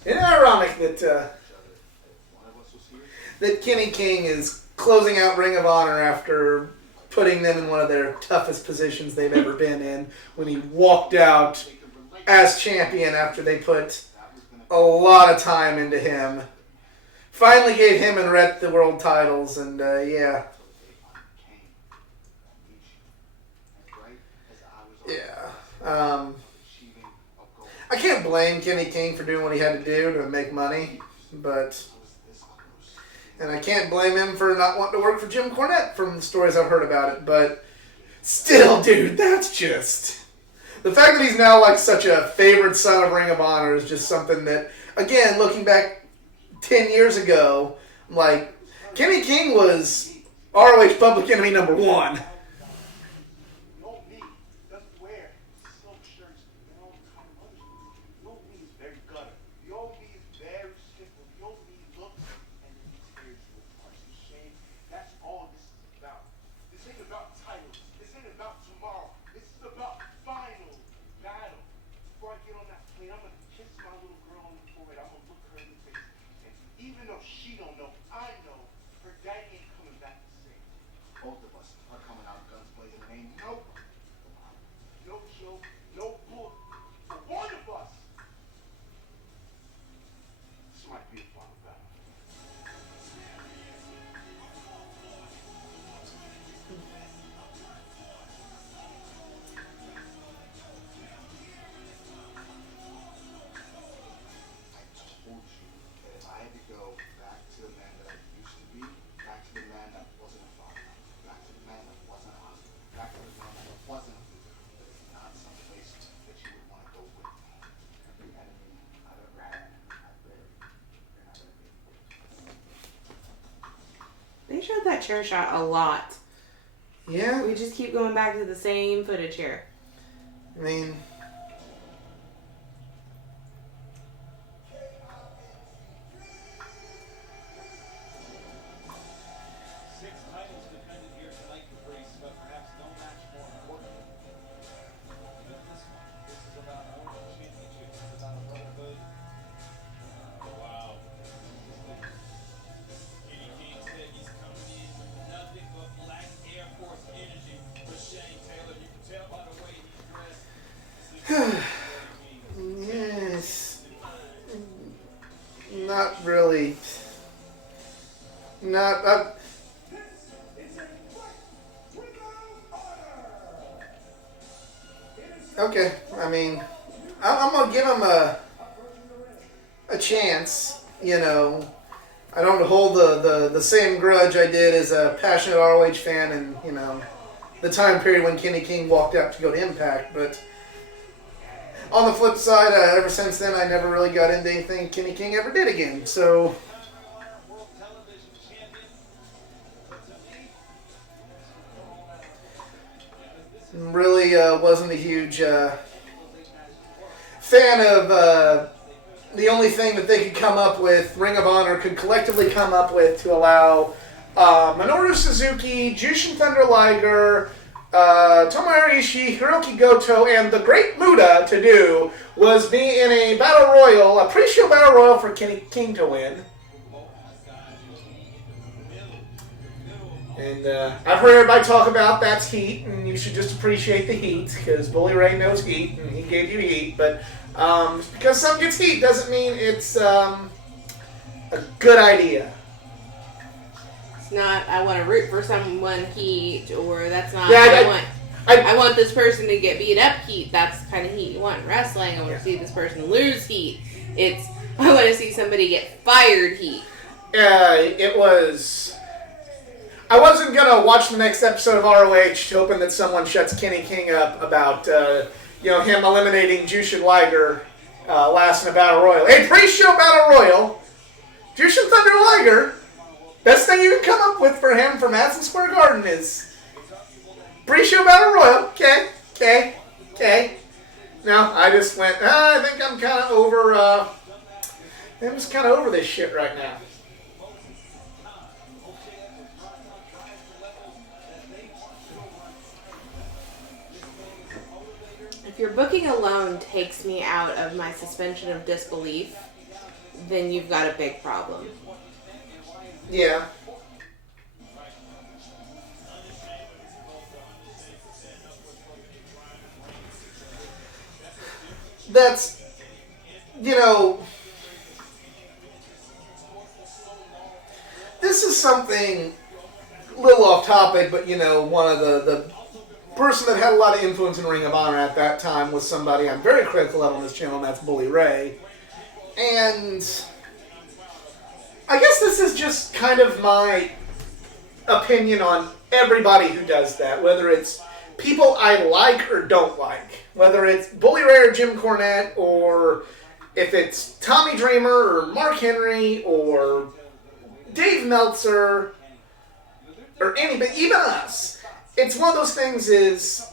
Isn't it ironic that Kenny King is closing out Ring of Honor after putting them in one of their toughest positions they've ever been in when he walked out as champion after they put a lot of time into him. Finally gave him and Rhett the world titles, and yeah. Yeah. I can't blame Kenny King for doing what he had to do to make money, and I can't blame him for not wanting to work for Jim Cornette from the stories I've heard about it, but still, dude, that's just... The fact that he's now like such a favored son of Ring of Honor is just something that, again, looking back 10 years ago, like, Kenny King was ROH public enemy number 1. Even though she don't know, I know her daddy ain't coming back to save. Both of us are coming out. showed that chair shot a lot. Yeah. We just keep going back to the same footage here. I mean, Six titles defended here tonight for Grace, but perhaps no match more important than this one. This is about more than a championship. It's about a brotherhood. Wow. Kenny King said he's coming in with nothing but black Air Force energy for Shane Taylor. You can tell by the way he's dressed. yes. Not really. Not. Okay, I mean, I'm gonna give him a chance. You know, I don't hold the same grudge I did as a passionate ROH fan, and you know, the time period when Kenny King walked out to go to Impact. But on the flip side, ever since then, I never really got into anything Kenny King ever did again. So. Really wasn't a huge fan of the only thing that they could come up with, Ring of Honor could collectively come up with to allow Minoru Suzuki, Jushin Thunder Liger, Tomohiro Ishii, Hiroki Goto, and the Great Muta to do was be in a battle royal, a pre-show battle royal for Kenny King to win. And I've heard everybody talk about that's heat, and you should just appreciate the heat, because Bully Ray knows heat, and he gave you heat. But just because something gets heat doesn't mean it's a good idea. It's not, I want to root for someone heat, or that's not, Yeah, I want this person to get beat up heat. That's the kind of heat you want in wrestling. I want to see this person lose heat. I want to see somebody get fired heat. It was... I wasn't going to watch the next episode of ROH hoping that someone shuts Kenny King up about him eliminating Jushin Liger last in a battle royal. A pre-show battle royal, Jushin Thunder Liger, best thing you can come up with for him for Madison Square Garden is pre-show battle royal. Okay. No, I just went, I think I'm kind of over, I'm just kind of over this shit right now. If your booking alone takes me out of my suspension of disbelief, then you've got a big problem. Yeah. That's, this is something a little off topic, but, one of the person that had a lot of influence in Ring of Honor at that time was somebody I'm very critical of on this channel, and that's Bully Ray. And I guess this is just kind of my opinion on everybody who does that, whether it's people I like or don't like, whether it's Bully Ray or Jim Cornette, or if it's Tommy Dreamer or Mark Henry or Dave Meltzer or anybody, even us. It's one of those things is,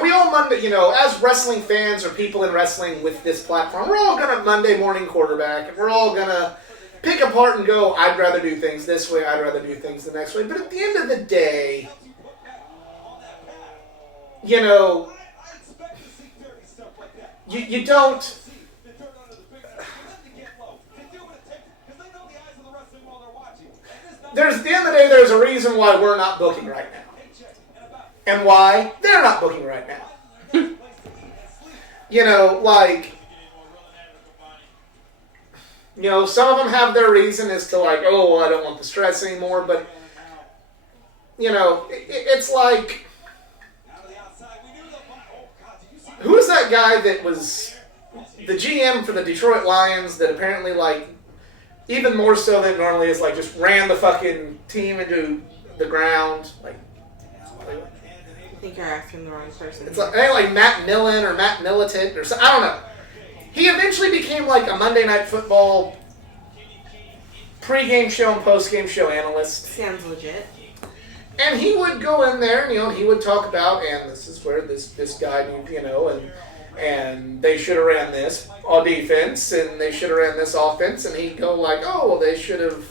we all Monday, as wrestling fans or people in wrestling with this platform, we're all going to Monday morning quarterback, and we're all going to pick apart and go, I'd rather do things this way, I'd rather do things the next way. But at the end of the day, you don't... At the end of the day, there's a reason why we're not booking right now. And why they're not booking right now. Some of them have their reason as to I don't want the stress anymore, but, it's like, who was that guy that was the GM for the Detroit Lions that apparently, even more so than it normally is, just ran the fucking team into the ground. I think you're asking the wrong person. It's like Matt Millen or Matt Militant or something. I don't know. He eventually became a Monday Night Football pre-game show and post-game show analyst. Sounds legit. And he would go in there, and he would talk about, and this is where this guy, and they should have ran this on defense, and they should have ran this offense, and he'd go like, oh, well, they should have,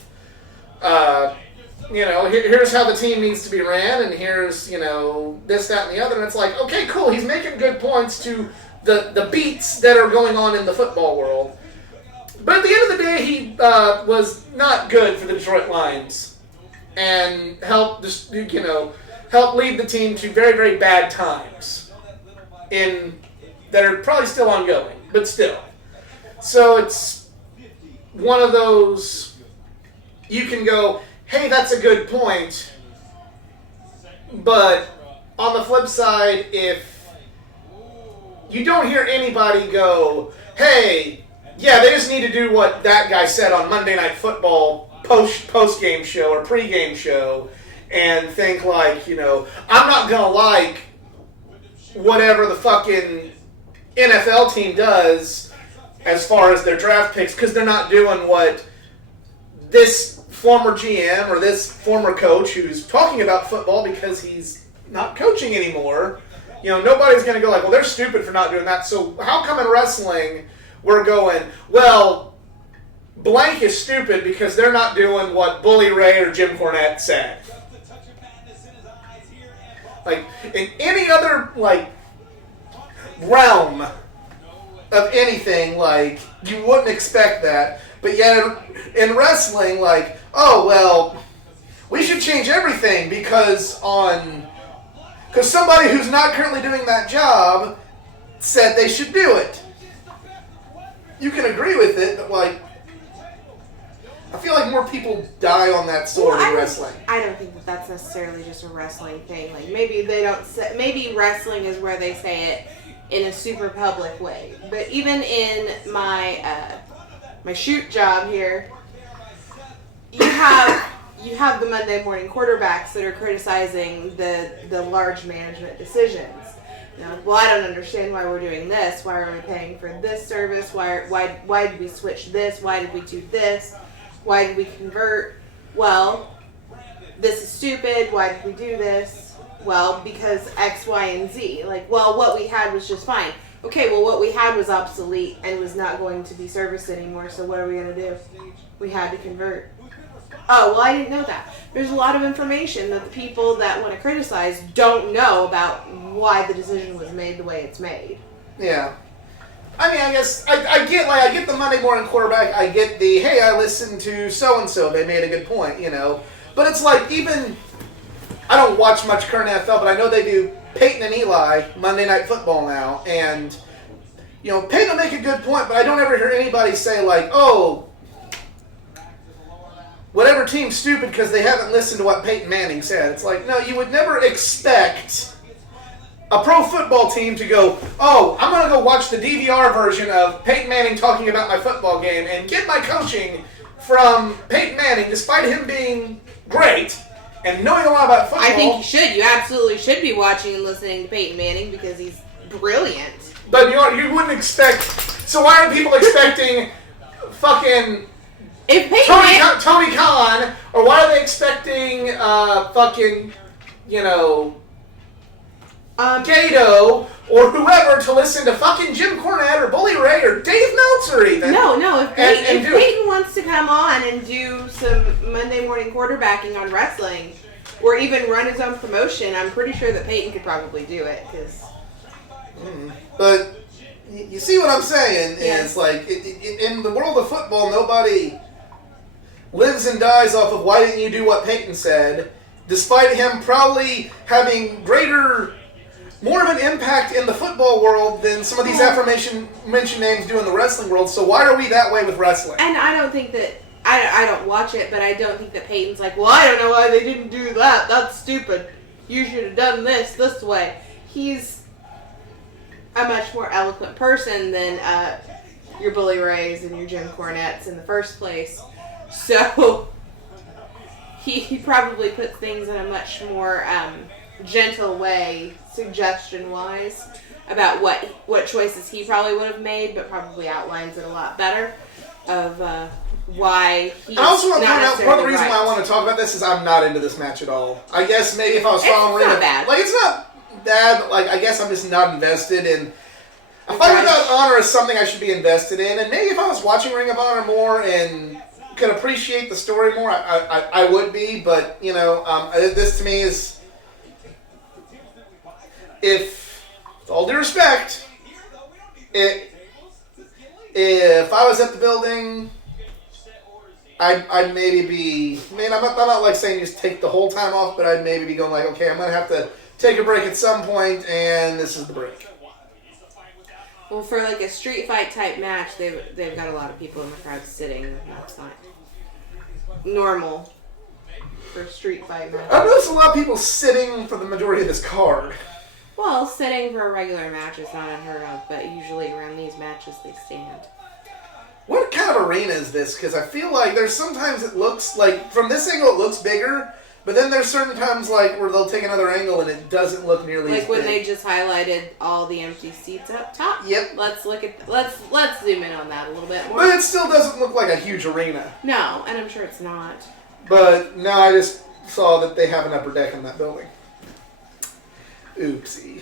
here's how the team needs to be ran, and here's, this, that, and the other, and it's like, okay, cool, he's making good points to the beats that are going on in the football world. But at the end of the day, he was not good for the Detroit Lions. And help lead the team to very, very bad times that are probably still ongoing, but still. So it's one of those, you can go, hey, that's a good point, but on the flip side, if you don't hear anybody go, hey, yeah, they just need to do what that guy said on Monday Night Football post-game show or pre-game show and think like, I'm not going to like whatever the fucking NFL team does as far as their draft picks because they're not doing what this former GM or this former coach who's talking about football because he's not coaching anymore. Nobody's going to go like, well, they're stupid for not doing that. So how come in wrestling we're going, well, blank is stupid because they're not doing what Bully Ray or Jim Cornette said. Like, in any other, realm of anything, you wouldn't expect that. But yet, in wrestling, oh, well, we should change everything because somebody who's not currently doing that job said they should do it. You can agree with it, but, I feel like more people die on that sword in wrestling. I don't think that's necessarily just a wrestling thing. Maybe they don't say, maybe wrestling is where they say it in a super public way. But even in my my shoot job here, you have the Monday morning quarterbacks that are criticizing the large management decisions. Well, I don't understand why we're doing this. Why are we paying for this service? Why did we switch this? Why did we do this? Why did we convert? Well, this is stupid. Why did we do this? Well, because X, Y, and Z. What we had was just fine. Okay, well, what we had was obsolete and was not going to be serviced anymore, so what are we going to do? We had to convert. Oh, well, I didn't know that. There's a lot of information that the people that want to criticize don't know about why the decision was made the way it's made. Yeah. I mean, I guess I get the Monday morning quarterback. I get the, hey, I listened to so-and-so. They made a good point, But it's even, I don't watch much current NFL, but I know they do Peyton and Eli Monday Night Football now. And, Peyton will make a good point, but I don't ever hear anybody say, oh, whatever team's stupid because they haven't listened to what Peyton Manning said. It's no, you would never expect a pro football team to go, oh, I'm going to go watch the DVR version of Peyton Manning talking about my football game and get my coaching from Peyton Manning, despite him being great and knowing a lot about football. I think you should. You absolutely should be watching and listening to Peyton Manning because he's brilliant. But you wouldn't expect... So why are people expecting fucking... Tony Khan, or why are they expecting Gato or whoever to listen to fucking Jim Cornette or Bully Ray or Dave Meltzer even? No. If Peyton wants to come on and do some Monday morning quarterbacking on wrestling, or even run his own promotion, I'm pretty sure that Peyton could probably do it. But you see what I'm saying? Yes. It's in the world of football, nobody lives and dies off of why didn't you do what Peyton said, despite him probably having more of an impact in the football world than some of these aforementioned names do in the wrestling world. So why are we that way with wrestling? And I don't think that, I don't watch it, but I don't think that Peyton's well, I don't know why they didn't do that. That's stupid. You should have done this way. He's a much more eloquent person than your Bully Rays and your Jim Cornettes in the first place. So he probably puts things in a much more gentle way, suggestion-wise, about what choices he probably would have made, but probably outlines it a lot better of why he's I also want to not point out part of the necessarily reason why I right. want to talk about this is I'm not into this match at all. I guess maybe if I was following It's not Ring bad. like it's not bad, but like I guess I'm just not invested in. A Fight Without Honor is something I should be invested in, and maybe if I was watching Ring of Honor more and could appreciate the story more, I would be. But you know, this to me is, if with all due respect, if I was at the building, I'd maybe be. I mean, I'm not like saying just take the whole time off, but I'd maybe be going like, okay, I'm gonna have to take a break at some point, and this is the break. Well, for like a street fight type match, they've got a lot of people in the crowd sitting. That's not normal for a street fight match. I've noticed a lot of people sitting for the majority of this card. Well, sitting for a regular match is not unheard of, but usually around these matches they stand. What kind of arena is this? Because I feel like there's sometimes it looks like, from this angle it looks bigger, but then there's certain times like where they'll take another angle and it doesn't look nearly as Like when big. they just highlighted all the empty seats up top. Yep. Let's zoom in on that a little bit more. But it still doesn't look like a huge arena. No, and I'm sure it's not. But now I just saw that they have an upper deck in that building. Oopsie.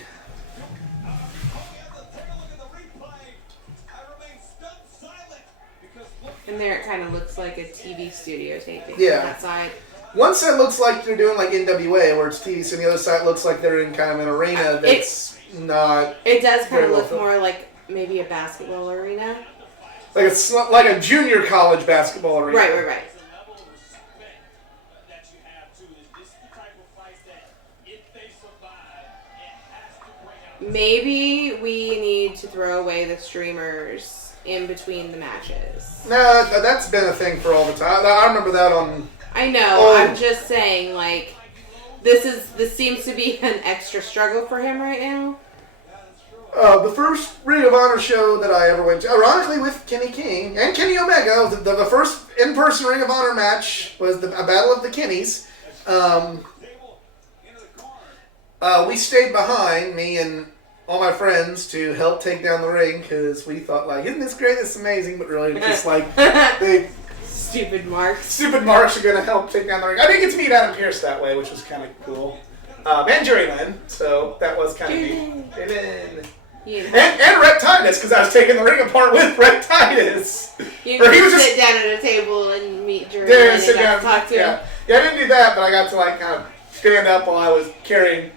And there it kind of looks like a TV studio taping Yeah. on that side. One side looks like they're doing like NWA, where it's TV, so the other side looks like they're in kind of an arena that's not... It does kind Very of well look filmed. more like maybe a basketball arena. Like it's not like a junior college basketball arena. Right. Maybe we need to throw away the streamers in between the matches. No, that's been a thing for all the time. I remember that on... I know. Oh. I'm just saying, like, this seems to be an extra struggle for him right now. The first Ring of Honor show that I ever went to, ironically with Kenny King and Kenny Omega, the first in-person Ring of Honor match was a Battle of the Kennys. We stayed behind, me and all my friends, to help take down the ring because we thought, like, isn't this great? It's amazing, but really, it's just like they Stupid marks. stupid marks are going to help take down the ring. I did get to meet Adam Pearce that way, which was kind of cool. And Jerry Lynn, so that was kind of neat. You And Rhett Titus, because I was taking the ring apart with Rhett Titus. You Or he can was sit just down at a table and meet Jerry there Lynn and sit and down. talk to him. Yeah, I didn't do that, but I got to like kind of stand up while I was carrying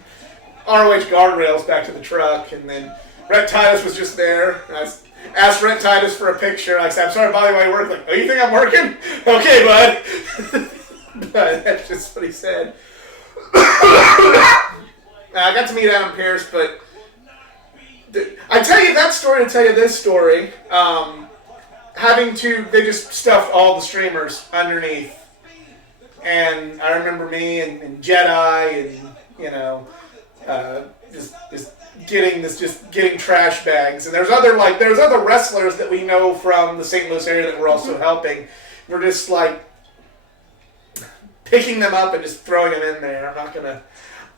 ROH guardrails back to the truck, and then Rhett Titus was just there. And I asked Rhett Titus for a picture. I said, "I'm sorry to bother you while you work." Like, "Oh, you think I'm working? Okay, bud." But that's just what he said. I got to meet Adam Pearce, but I tell you that story to tell you this story. They just stuffed all the streamers underneath. And I remember me and Jedi and, you know, just getting trash bags. And there's other wrestlers that we know from the St. Louis area that we're also helping. We're just like picking them up and just throwing them in there.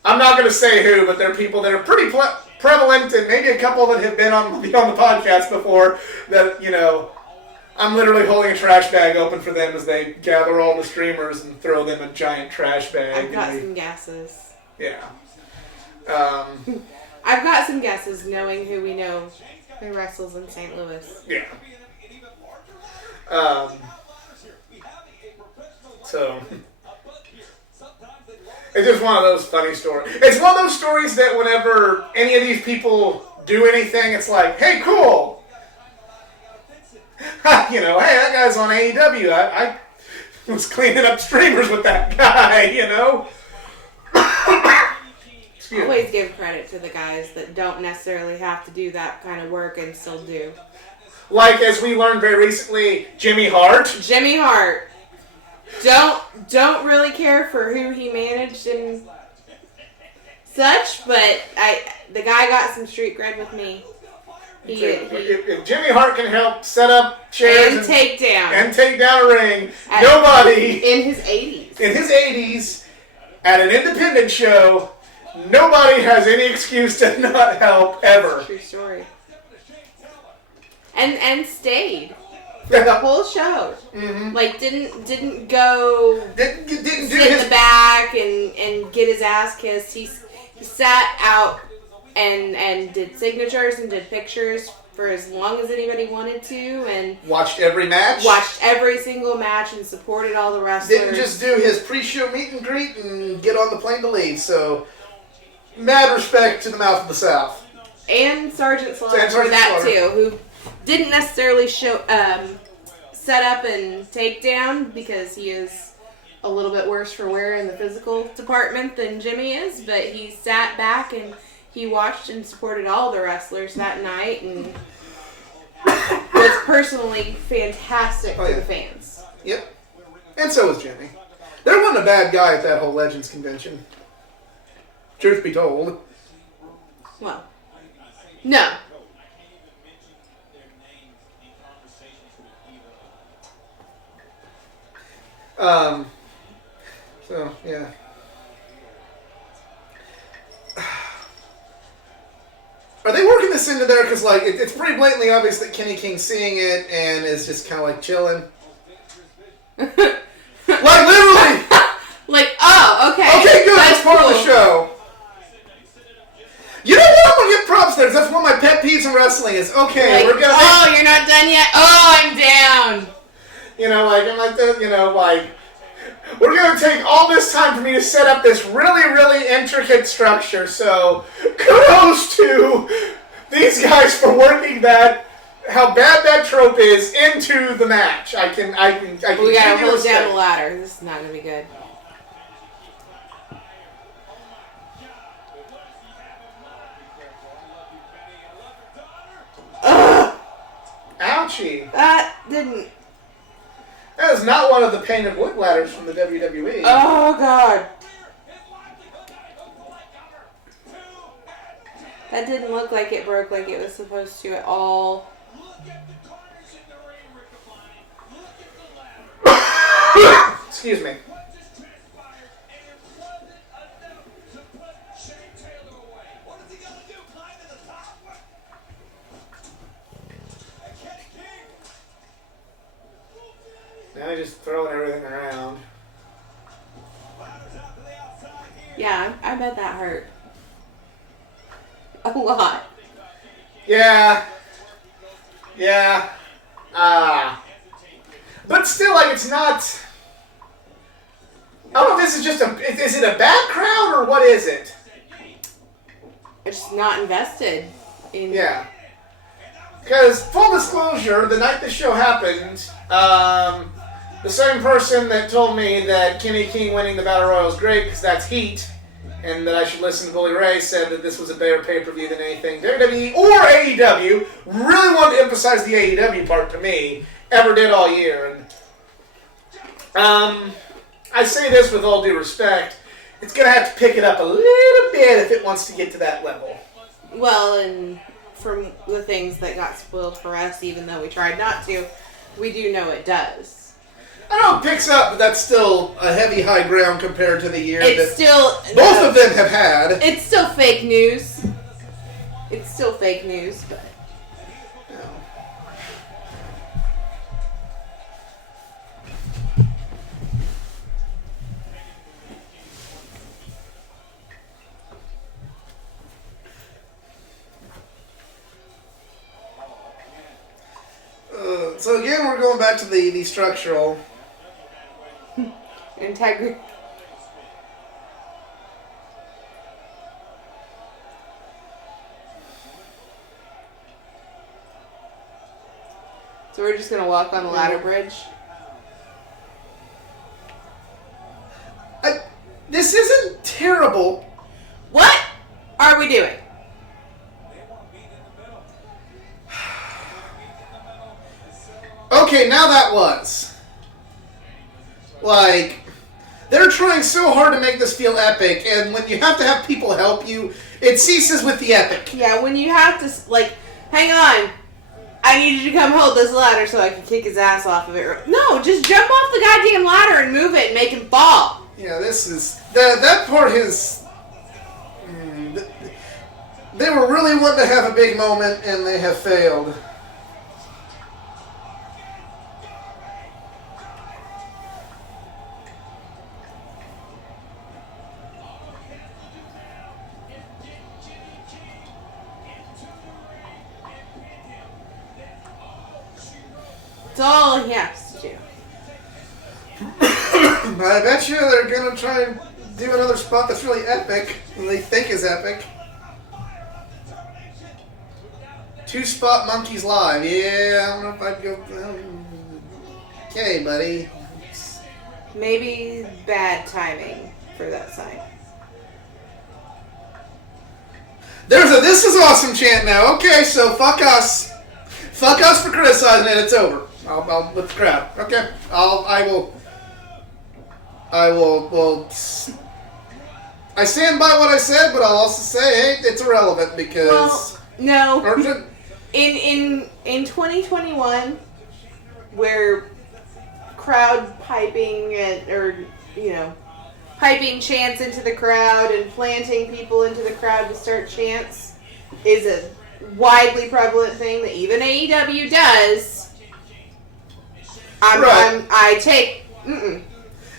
I'm not gonna say who, but there are people that are pretty prevalent, and maybe a couple that have been on the podcast before. That, you know, I'm literally holding a trash bag open for them as they gather all the streamers and throw them a giant trash bag. I've got some guesses. Yeah. I've got some guesses knowing who we know who wrestles in St. Louis. Yeah. So it's just one of those funny stories. It's one of those stories that whenever any of these people do anything, it's like, hey, cool. You know, hey, that guy's on AEW. I was cleaning up streamers with that guy, you know. Always give credit to the guys that don't necessarily have to do that kind of work and still do. Like, as we learned very recently, Jimmy Hart. Jimmy Hart. Don't really care for who he managed and such, but the guy got some street cred with me. If Jimmy Hart can help set up chairs and take down a ring, nobody in his 80s at an independent show, nobody has any excuse to not help ever. True story. And stayed for the whole show. Mm-hmm. Like didn't go Didn't do sit in his the back and get his ass kissed. He sat out and did signatures and did pictures for as long as anybody wanted to, and watched every match. watched every single match and supported all the wrestlers. Didn't just do his pre-show meet and greet and get on the plane to leave. So, mad respect to the Mouth of the South. And Sergeant Slaughter And for Sergeant that Slaughter. too, who didn't necessarily show set up and take down because he is a little bit worse for wear in the physical department than Jimmy is, but he sat back and he watched and supported all the wrestlers that night and was personally fantastic Oh, to yeah. the fans. Yep. And so was Jimmy. There wasn't a bad guy at that whole Legends convention. Truth be told. Well, no. So, yeah. Are they working this into there? Because, like, it's pretty blatantly obvious that Kenny King's seeing it and is just kind of, like, chilling. Like, literally! Like, oh, okay. Okay, good. That's part of the cool. show. You know what? I'm going to give props there. 'Cause that's one of my pet peeves in wrestling is, okay, Like, we're going to... oh, you're not done yet? Oh, I'm down. You know, like, I'm like this, you know, like... We're going to take all this time for me to set up this really, really intricate structure. So, kudos to these guys for working that, how bad that trope is, into the match. I can We gotta give you hold down respect. the ladder. This is not gonna be good. Ugh! Ouchie. That didn't. That is not one of the painted wood ladders from the WWE. Oh god. That didn't look like it broke like it was supposed to at all. Excuse me. Now he's just throwing everything around. Yeah, I bet that hurt. A lot. Yeah. Yeah. But still, like, it's not... I don't know if this is just a... Is it a bad crowd, or what is it? It's just not invested in. Yeah. Because, full disclosure, the night the show happened, the same person that told me that Kenny King winning the Battle Royal is great because that's heat, and that I should listen to Bully Ray, said that this was a better pay-per-view than anything WWE or AEW, really wanted to emphasize the AEW part to me, ever did all year. And, I say this with all due respect, it's going to have to pick it up a little bit if it wants to get to that level. Well, and from the things that got spoiled for us, even though we tried not to, we do know it does. I know it picks up, but that's still a heavy high ground compared to the year It's that still both of them have had. It's still fake news. It's still fake news, but So again, we're going back to the structural. integrity. So we're just gonna walk on the ladder bridge. This isn't terrible. What are we doing? Okay, now that was. Like, they're trying so hard to make this feel epic, and when you have to have people help you, it ceases with the epic. Yeah, when you have to, like, hang on. I need you to come hold this ladder so I can kick his ass off of it. No, just jump off the goddamn ladder and move it and make him fall. Yeah, this is... That part is... They were really wanting to have a big moment, and they have failed. That's all he has to do. I bet you they're gonna try and do another spot that's really epic, and they think is epic. 2-spot monkeys live. Yeah, I don't know if I'd go. Okay, buddy. Maybe bad timing for that sign. There's a "this is awesome" chant now. Okay, so fuck us. Fuck us for criticizing it. It's over. I'll with the crowd. Okay. I will. Well, I stand by what I said, but I'll also say, hey, it's irrelevant because. Well, no. In 2021, where crowd piping piping chants into the crowd and planting people into the crowd to start chants is a widely prevalent thing that even AEW does.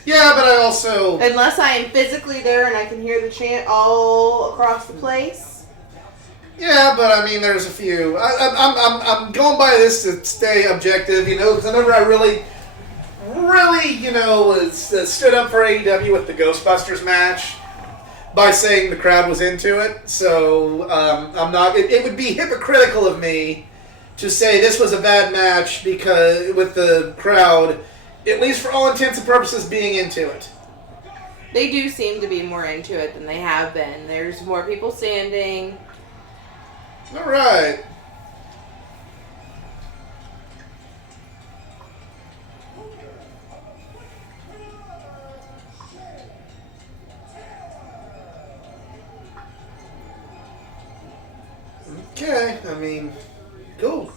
Yeah, but I also... Unless I am physically there and I can hear the chant all across the place. Yeah, but I mean, there's a few. I'm going by this to stay objective, because I remember I really, stood up for AEW with the Ghostbusters match by saying the crowd was into it. So I'm not. It would be hypocritical of me to say this was a bad match because with the crowd, at least for all intents and purposes, being into it. They do seem to be more into it than they have been. There's more people standing. All right. Okay, I mean, cool.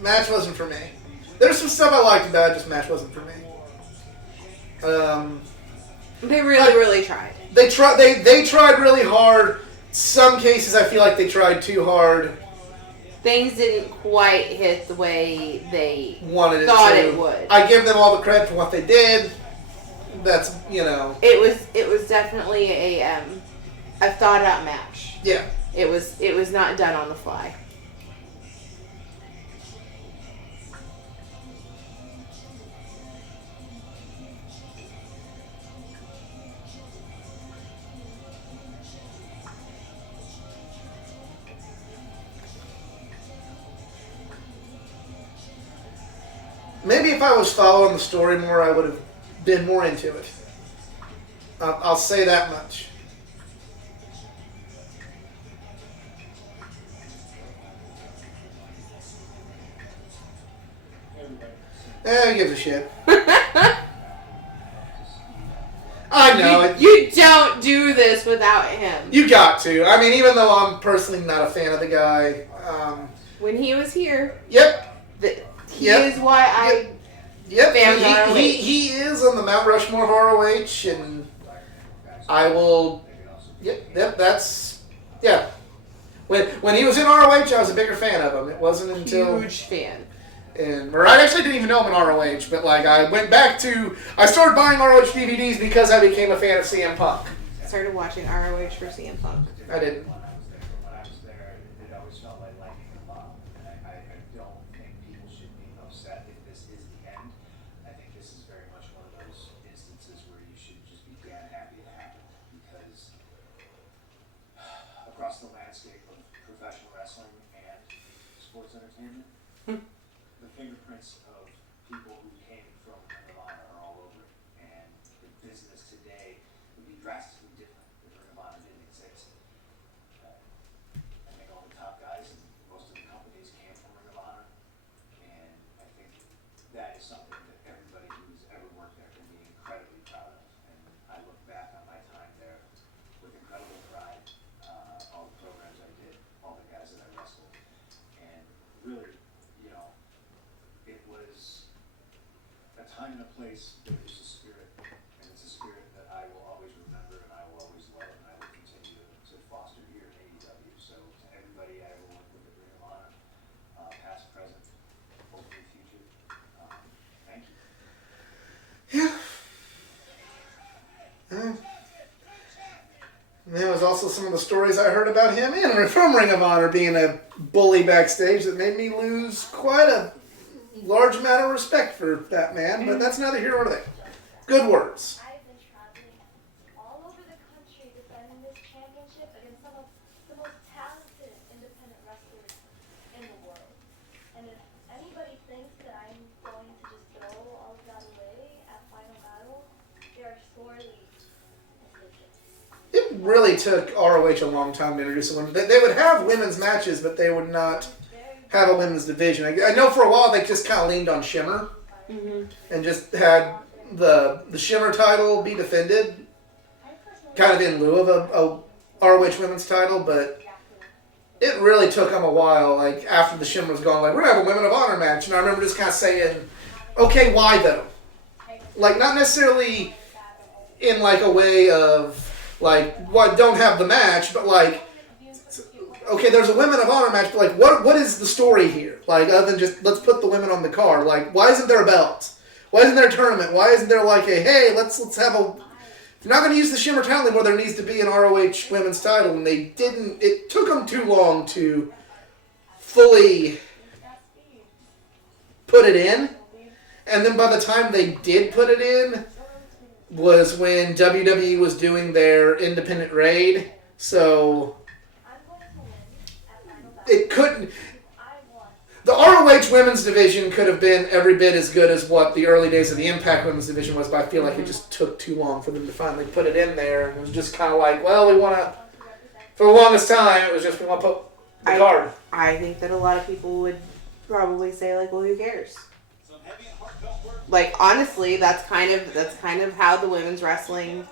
Match wasn't for me. There's some stuff I liked about it, just match wasn't for me. They really tried. They tried really hard. Some cases I feel like they tried too hard. Things didn't quite hit the way they thought it would. I give them all the credit for what they did. That's It was definitely a thought out match. Yeah. It was not done on the fly. Maybe if I was following the story more, I would have been more into it. I'll say that much. Who gives a shit? I know. You don't do this without him. You got to. I mean, even though I'm personally not a fan of the guy. When he was here. Yep. He is why I found ROH. He is on the Mount Rushmore of ROH, and I will... Yep, that's... Yeah. When he was in ROH, I was a bigger fan of him. It wasn't until... Huge fan. Or I actually didn't even know him in ROH, but I went back to... I started buying ROH DVDs because I became a fan of CM Punk. I started watching ROH for CM Punk. I didn't. When I was there, it always felt like lightning in a bottle. And I don't think people should be upset if this is the end. I think this is very much one of those instances where you should just be damn happy it happened. Because across the landscape of professional wrestling and sports entertainment, the fingerprints of people who came from Ring of Honor are all over it. And the business today would be drastically different if Ring of Honor didn't exist. I think all the top guys and most of the companies came from Ring of Honor. And I think that is something that everybody who's ever worked there can be incredibly proud of. And I look back on my time there with incredible pride. All the programs I did, all the guys that I wrestled. And really, it was a time and a place, but it was a spirit, and it's a spirit that I will always remember and I will always love. And there was also some of the stories I heard about him from Ring of Honor being a bully backstage that made me lose quite a large amount of respect for that man, but that's neither here nor there. Good words. I've been traveling all over the country defending this championship against some of the most talented independent wrestlers in the world. And if anybody thinks that I'm going to just throw all of that away at Final Battle, they are sorely mistaken. It really took ROH a long time to introduce a women. They would have women's matches, but they would not have a women's division. I know for a while they just kind of leaned on Shimmer and just had the Shimmer title be defended, kind of in lieu of a ROH women's title, but it really took them a while, like, after the Shimmer was gone, like, we're going to have a Women of Honor match, and I remember just kind of saying, okay, why though? Like, not necessarily in, like, a way of, like, why don't have the match, but, like, okay, there's a Women of Honor match, but, like, what is the story here? Like, other than just, let's put the women on the card. Like, why isn't there a belt? Why isn't there a tournament? Why isn't there, like, a, hey, let's have a... If you're not going to use the Shimmer title anymore, there needs to be an ROH women's title, and they didn't... It took them too long to fully put it in, and then by the time they did put it in was when WWE was doing their independent raid, so... It couldn't... The ROH women's division could have been every bit as good as what the early days of the Impact women's division was, but I feel like it just took too long for them to finally put it in there. And it was just kind of like, well, we want to... For the longest time, it was just, we want to put the card. I think that a lot of people would probably say, like, well, who cares? Like, honestly, that's kind of how the women's wrestling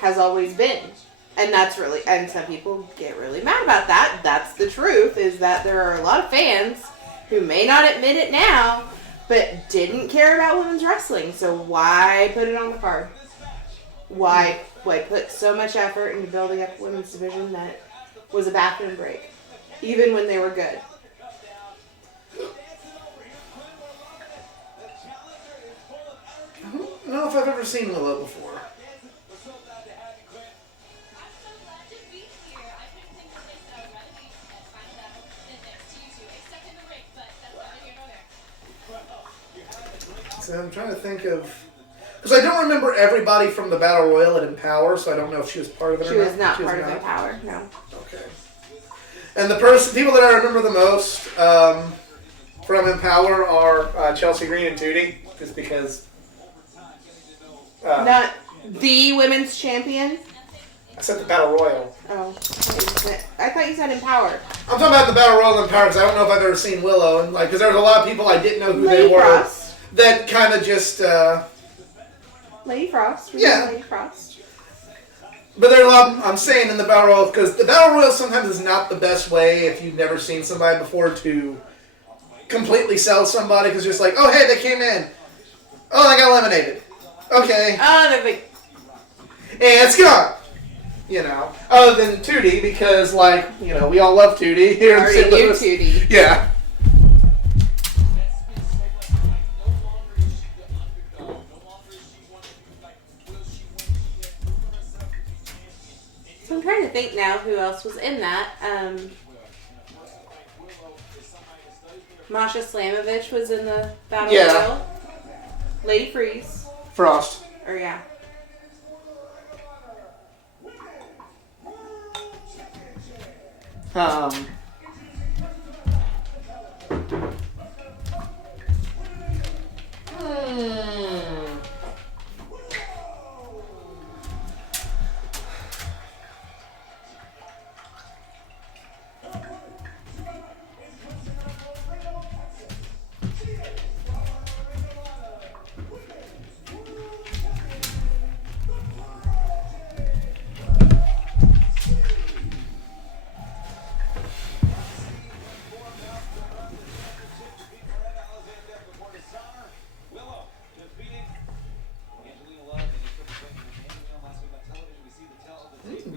has always been. And that's really... And some people get really mad about that. That's the truth, is that there are a lot of fans who may not admit it now, but didn't care about women's wrestling. So why put it on the card? Why put so much effort into building up a women's division that was a bathroom break, even when they were good? I don't know if I've ever seen Willow before. So I'm trying to think of... Because I don't remember everybody from the Battle Royal at Empower, so I don't know if she was part of it or not. She was not part of Empower, no. Okay. And the people that I remember the most from Empower are Chelsea Green and Tootie, just because... Not the women's champion? I said the Battle Royal. Oh. I thought you said Empower. I'm talking about the Battle Royal and Empower because I don't know if I've ever seen Willow, and because there's a lot of people I didn't know who Lady they were. Frost. That kind of just... Lady Frost. Yeah. Lady Frost. But there are a lot, I'm saying, in the Battle Royal, because the Battle Royal sometimes is not the best way, if you've never seen somebody before, to completely sell somebody, because it's just like, oh, hey, they came in. Oh, they got eliminated. Okay. Oh, they're big. And it's gone. You know. Other than Tootie, because, like, you know, we all love Tootie here in St. Louis. Tootie. Yeah. So I'm trying to think now who else was in that. Masha Slamovich was in the Battle Royal. Lady Freeze. Frost. Or yeah.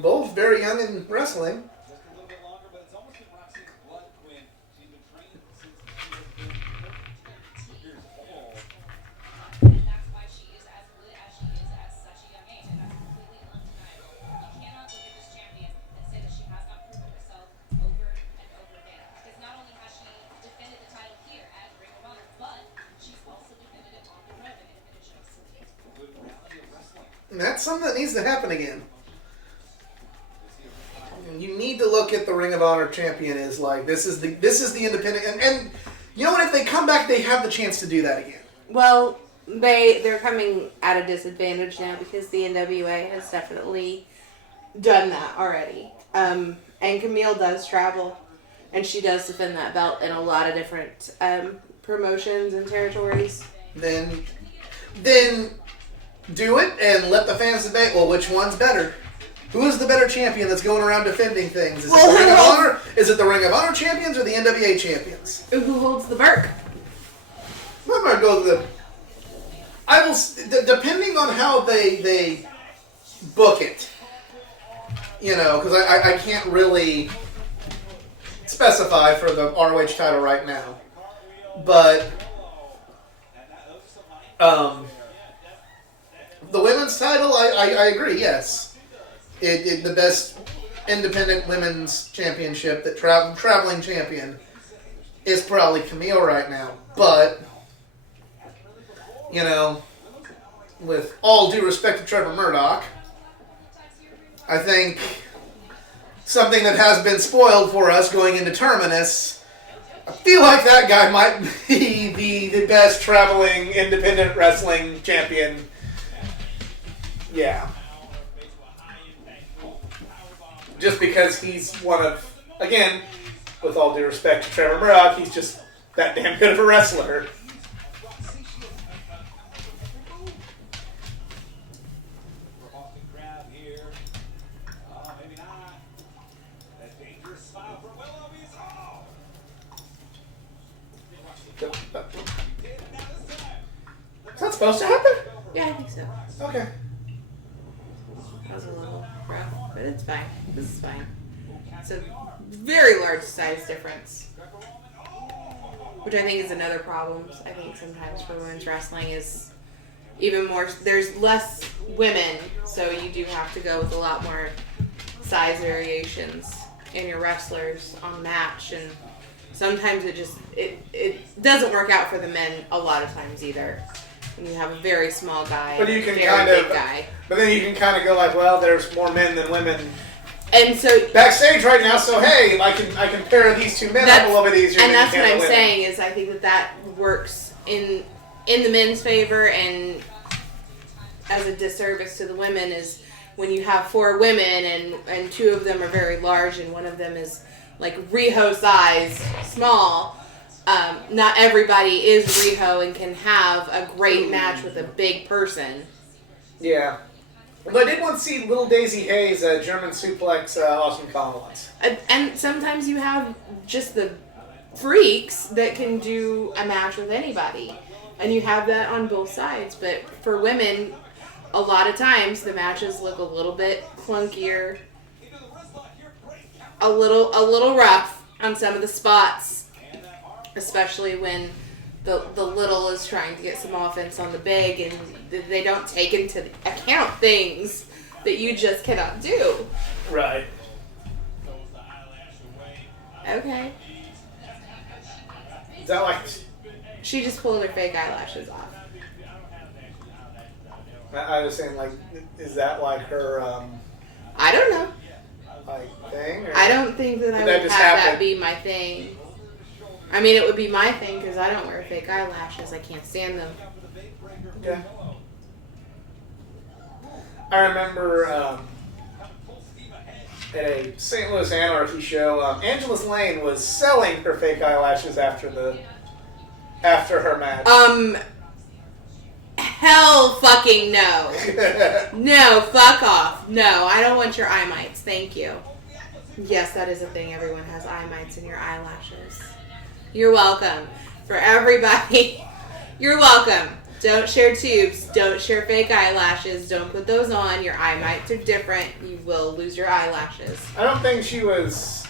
Both very young in wrestling. And that's something that needs to happen again. You need to look at the Ring of Honor champion as like, this is the independent, and you know what, if they come back, they have the chance to do that again. Well, they're coming at a disadvantage now because the NWA has definitely done that already. And Camille does travel, and she does defend that belt in a lot of different promotions and territories. Then do it and let the fans debate, well, which one's better? Who is the better champion that's going around defending things? Is it the Ring of Honor? Is it the Ring of Honor champions or the NWA champions? Who holds the Burke? I'm going to go with the... I will... Depending on how they book it, you know, because I can't really specify for the ROH title right now. But... the women's title, I agree, yes. The best independent women's championship, that traveling champion, is probably Camille right now. But, you know, with all due respect to Trevor Murdoch, I think something that has been spoiled for us going into Terminus, I feel like that guy might be the best traveling independent wrestling champion. Yeah. Just because he's one of, again, with all due respect to Trevor Murdoch, he's just that damn good of a wrestler. Is that supposed to happen? Yeah, I think so. Okay. That was a little rough, but it's fine. This is fine. It's a very large size difference, which I think is another problem. I think sometimes for women's wrestling is even more. There's less women, so you do have to go with a lot more size variations in your wrestlers on match, and sometimes it doesn't work out for the men a lot of times either. When you have a very small guy, but you can very kind of, big guy. But then you can kind of go like, well, there's more men than women. And so backstage right now, so hey, I can pair these two men up a little bit easier. And that's what I'm saying is I think that works in the men's favor, and as a disservice to the women is when you have 4 women and 2 of them are very large and one of them is like Riho size small. Not everybody is Riho and can have a great match with a big person. Yeah. But I did want to see little Daisy Hayes German suplex Austin Khan once. And sometimes you have just the freaks that can do a match with anybody. And you have that on both sides. But for women, a lot of times the matches look a little bit clunkier, a little rough on some of the spots, especially when the little is trying to get some offense on the big, and they don't take into account things that you just cannot do. Right. Okay. Is that like... She just pulled her fake eyelashes off. I was saying, like, is that like her, I don't know. like, thing? Or I don't think that I would have that be my thing. I mean, it would be my thing because I don't wear fake eyelashes. I can't stand them. Yeah. I remember at a St. Louis Anarchy show, Angela's Lane was selling her fake eyelashes after her match. Hell fucking no. No, fuck off. No, I don't want your eye mites. Thank you. Yes, that is a thing. Everyone has eye mites in your eyelashes. You're welcome. For everybody, you're welcome. Don't share tubes. Don't share fake eyelashes. Don't put those on. Your eye mites are different. You will lose your eyelashes. I don't think she was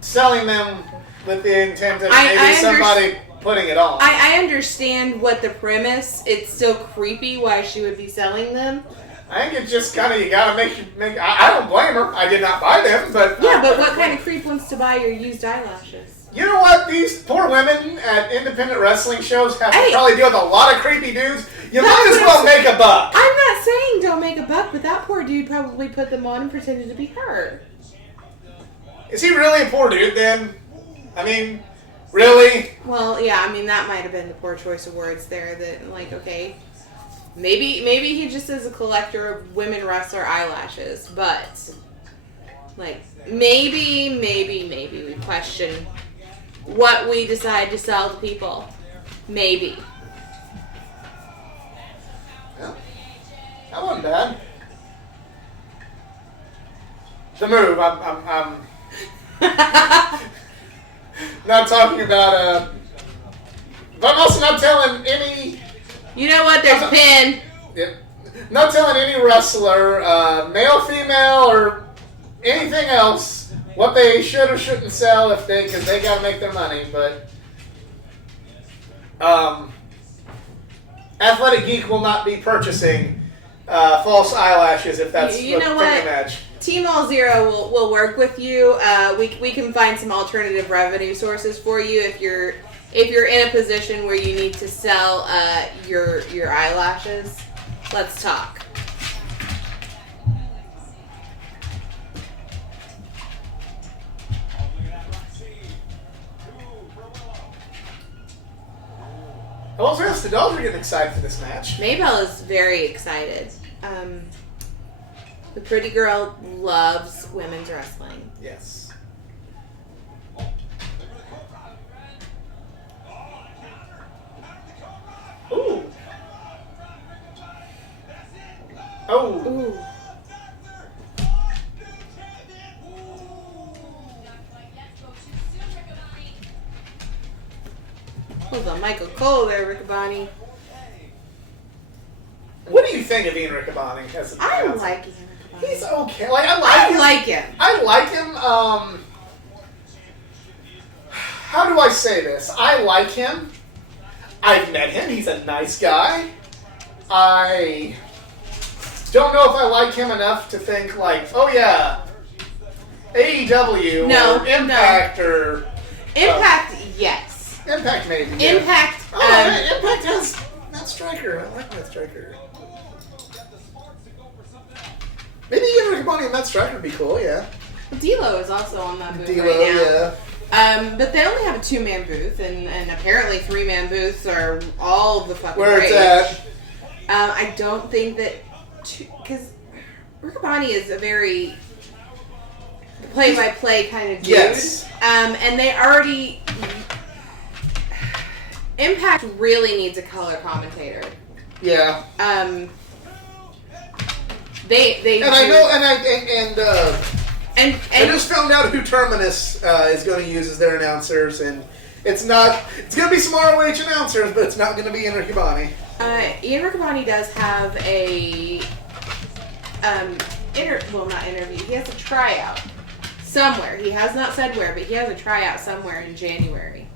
selling them with the intent of maybe somebody putting it on. I understand what the premise. It's still creepy why she would be selling them. I think it's just kind of, you gotta make. I don't blame her. I did not buy them, but yeah. But what kind of creep wants to buy your used eyelashes? You know what? These poor women at independent wrestling shows have to Hey. probably deal with a lot of creepy dudes. You That's might as what well I'm make a buck. I'm not saying don't make a buck, but that poor dude probably put them on and pretended to be her. Is he really a poor dude then? I mean, really? Well, yeah, I mean, that might have been the poor choice of words there. That, like, okay, maybe he just is a collector of women wrestler eyelashes, but, like, maybe we question what we decide to sell to people. Maybe. Yeah. That wasn't bad. The move. I'm not talking about. But I'm also not telling any. You know what? There's a pin. Yep. Not telling any wrestler, male, female, or anything else, what they should or shouldn't sell because they got to make their money. But Athletic Geek will not be purchasing false eyelashes if that's You know the what? match. Team All Zero will work with you. We can find some alternative revenue sources for you if you're in a position where you need to sell your eyelashes. Let's talk. Well, the rest of the dogs are getting excited for this match. Maybell is very excited. The pretty girl loves women's wrestling. Yes. Ooh. Oh. Ooh. Hold on, Michael Cole there, Riccaboni. What do you think of Ian Riccaboni? As a I announcer? like Ian Riccaboni. He's okay. Like I like him. him. I like him. How do I say this? I like him. I've met him. He's a nice guy. I don't know if I like him enough to think like, oh yeah, AEW No, or Impact or Impact, yes. Impact maybe. Yeah. Impact. Oh, yeah, Impact has Matt Striker. I like Matt Striker. Maybe Ian Riccaboni and Matt Striker would be cool. Yeah. D'Lo is also on that booth D'Lo, right now. yeah. But they only have a 2-man booth, and apparently 3-man booths are all the fucking Where it's rage. at. I don't think that, because Riccaboni is a very play-by-play kind of dude. Yes. And they already, Impact really needs a color commentator. Yeah. They And I know, and I just found out who Terminus is going to use as their announcers, and it's going to be some ROH announcers, but it's not going to be Ian Riccaboni. Ian Riccaboni does have a not interview. He has a tryout somewhere. He has not said where, but he has a tryout somewhere in January.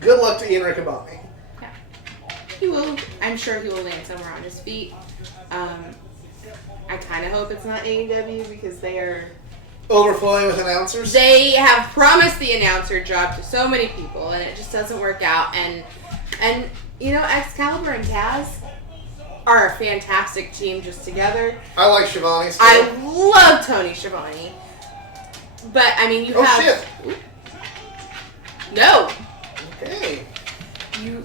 Good luck to Ian Riccaboni. Yeah, he will. I'm sure he will land somewhere on his feet. I kind of hope it's not AEW because they are. Overflowing with announcers? They have promised the announcer job to so many people, and it just doesn't work out. And you know, Excalibur and Taz are a fantastic team just together. I like Shivani still. I love Tony Schiavone. But, I mean, you have... shit. No. Okay.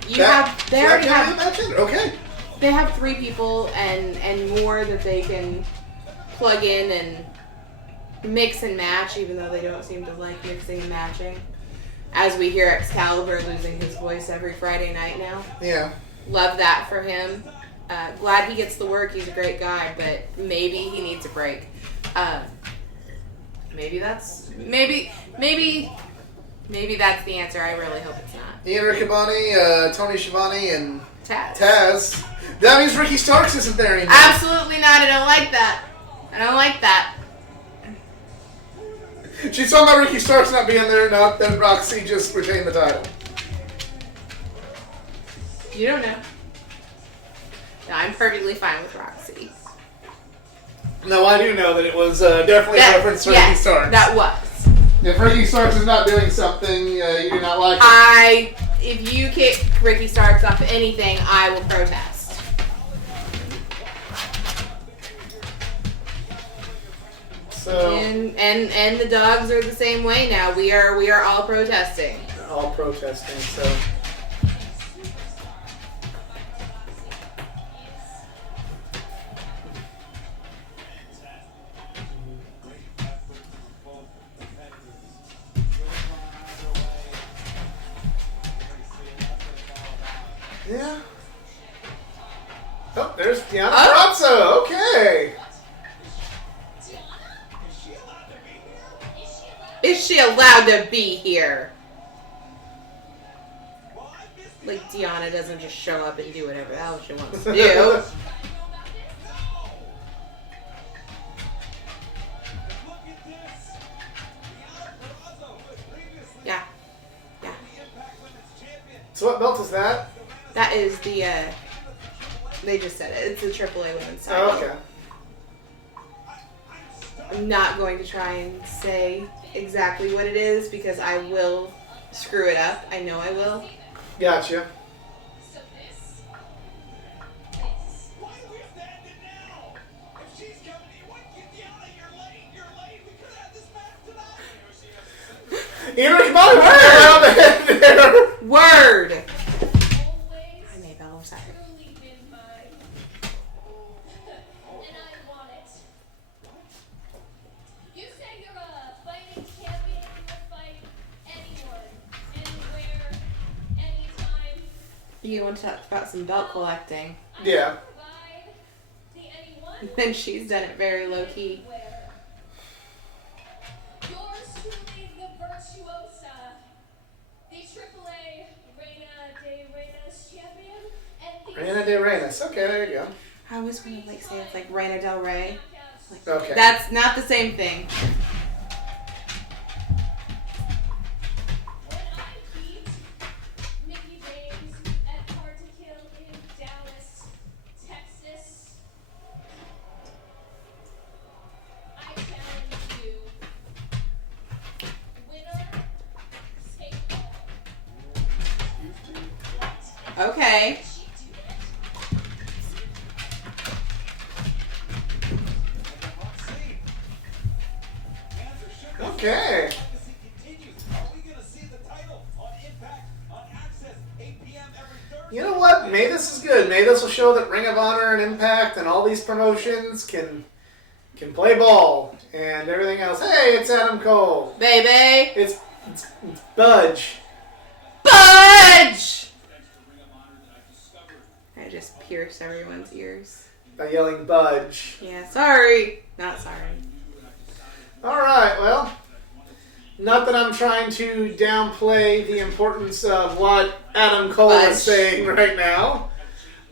They already have... Okay. They have 3 people and more that they can plug in and mix and match, even though they don't seem to like mixing and matching. As we hear Excalibur losing his voice every Friday night now. Yeah. Love that for him. Glad he gets the work. He's a great guy, but maybe he needs a break. Maybe that's the answer. I really hope it's not. Ian Riccaboni, Tony Schiavone, and Taz. That means Ricky Starks isn't there anymore. Absolutely not. I don't like that. I don't like that. She's talking about Ricky Starks not being there, not that Roxy just retained the title. You don't know. No, I'm perfectly fine with Roxy. No, I do know that it was definitely a reference to Ricky Starks. That was. If Ricky Starks is not doing something, you do not like it. If you kick Ricky Starks off anything, I will protest. So And the dogs are the same way now. We are all protesting. all protesting. So yeah. Oh, there's Deanna Purrazzo. Okay. Is she allowed to be here? Like, Deanna doesn't just show up and do whatever the hell she wants to do. Yeah. So what belt is that? That is the, they just said it. It's the AAA women's title. Oh, okay. I'm not going to try and say exactly what it is because I will screw it up. I know I will. Gotcha. Either come on, there. Word! Hi, Maybell. I'm sorry. And I want it. You say you're a fighting champion, you will fight anyone, anywhere, anytime. You want to talk about some belt collecting. Yeah. Provide the anyone, And she's done it very low key. anywhere. Yours truly, the virtuosa, the AAA Reina de Reinas champion, and the Reina de Reinas. Okay, there you go. I always want to like say it's like Reina Del Rey. Like, Okay. that's not the same thing. When I beat Mickey James at Hard to Kill in Dallas, Texas, I challenge you. Winner, take all. Okay. Okay. You know what? Maybe this is good. Maybe this will show that Ring of Honor and Impact and all these promotions can play ball and everything else. Hey, it's Adam Cole. Baby. It's Budge. Budge! I just pierced everyone's ears. By yelling Budge. Yeah, sorry. Not sorry. Alright, well, not that I'm trying to downplay the importance of what Adam Cole Budge. is saying right now,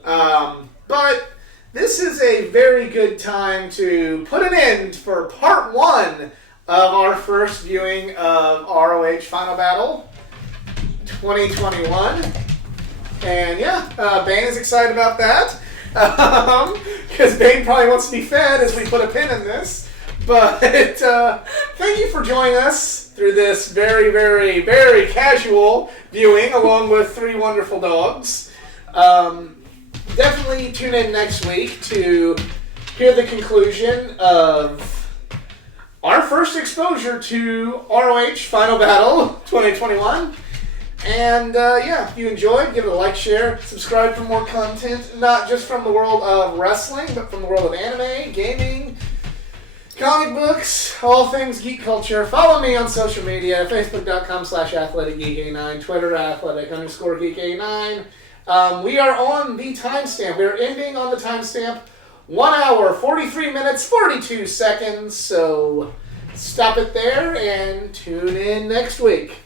but this is a very good time to put an end for part one of our first viewing of ROH Final Battle 2021. And yeah, Bane is excited about that, because Bane probably wants to be fed as we put a pin in this. But thank you for joining us through this very, very, very casual viewing along with three wonderful dogs. Definitely tune in next week to hear the conclusion of our first exposure to ROH Final Battle 2021. And yeah, if you enjoyed, give it a like, share, subscribe for more content, not just from the world of wrestling, but from the world of anime, gaming, comic books, all things geek culture. Follow me on social media, facebook.com/athleticgeek89, Twitter athletic_geek89. We are on the timestamp. We are ending on the timestamp 1 hour, 43 minutes, 42 seconds. So stop it there and tune in next week.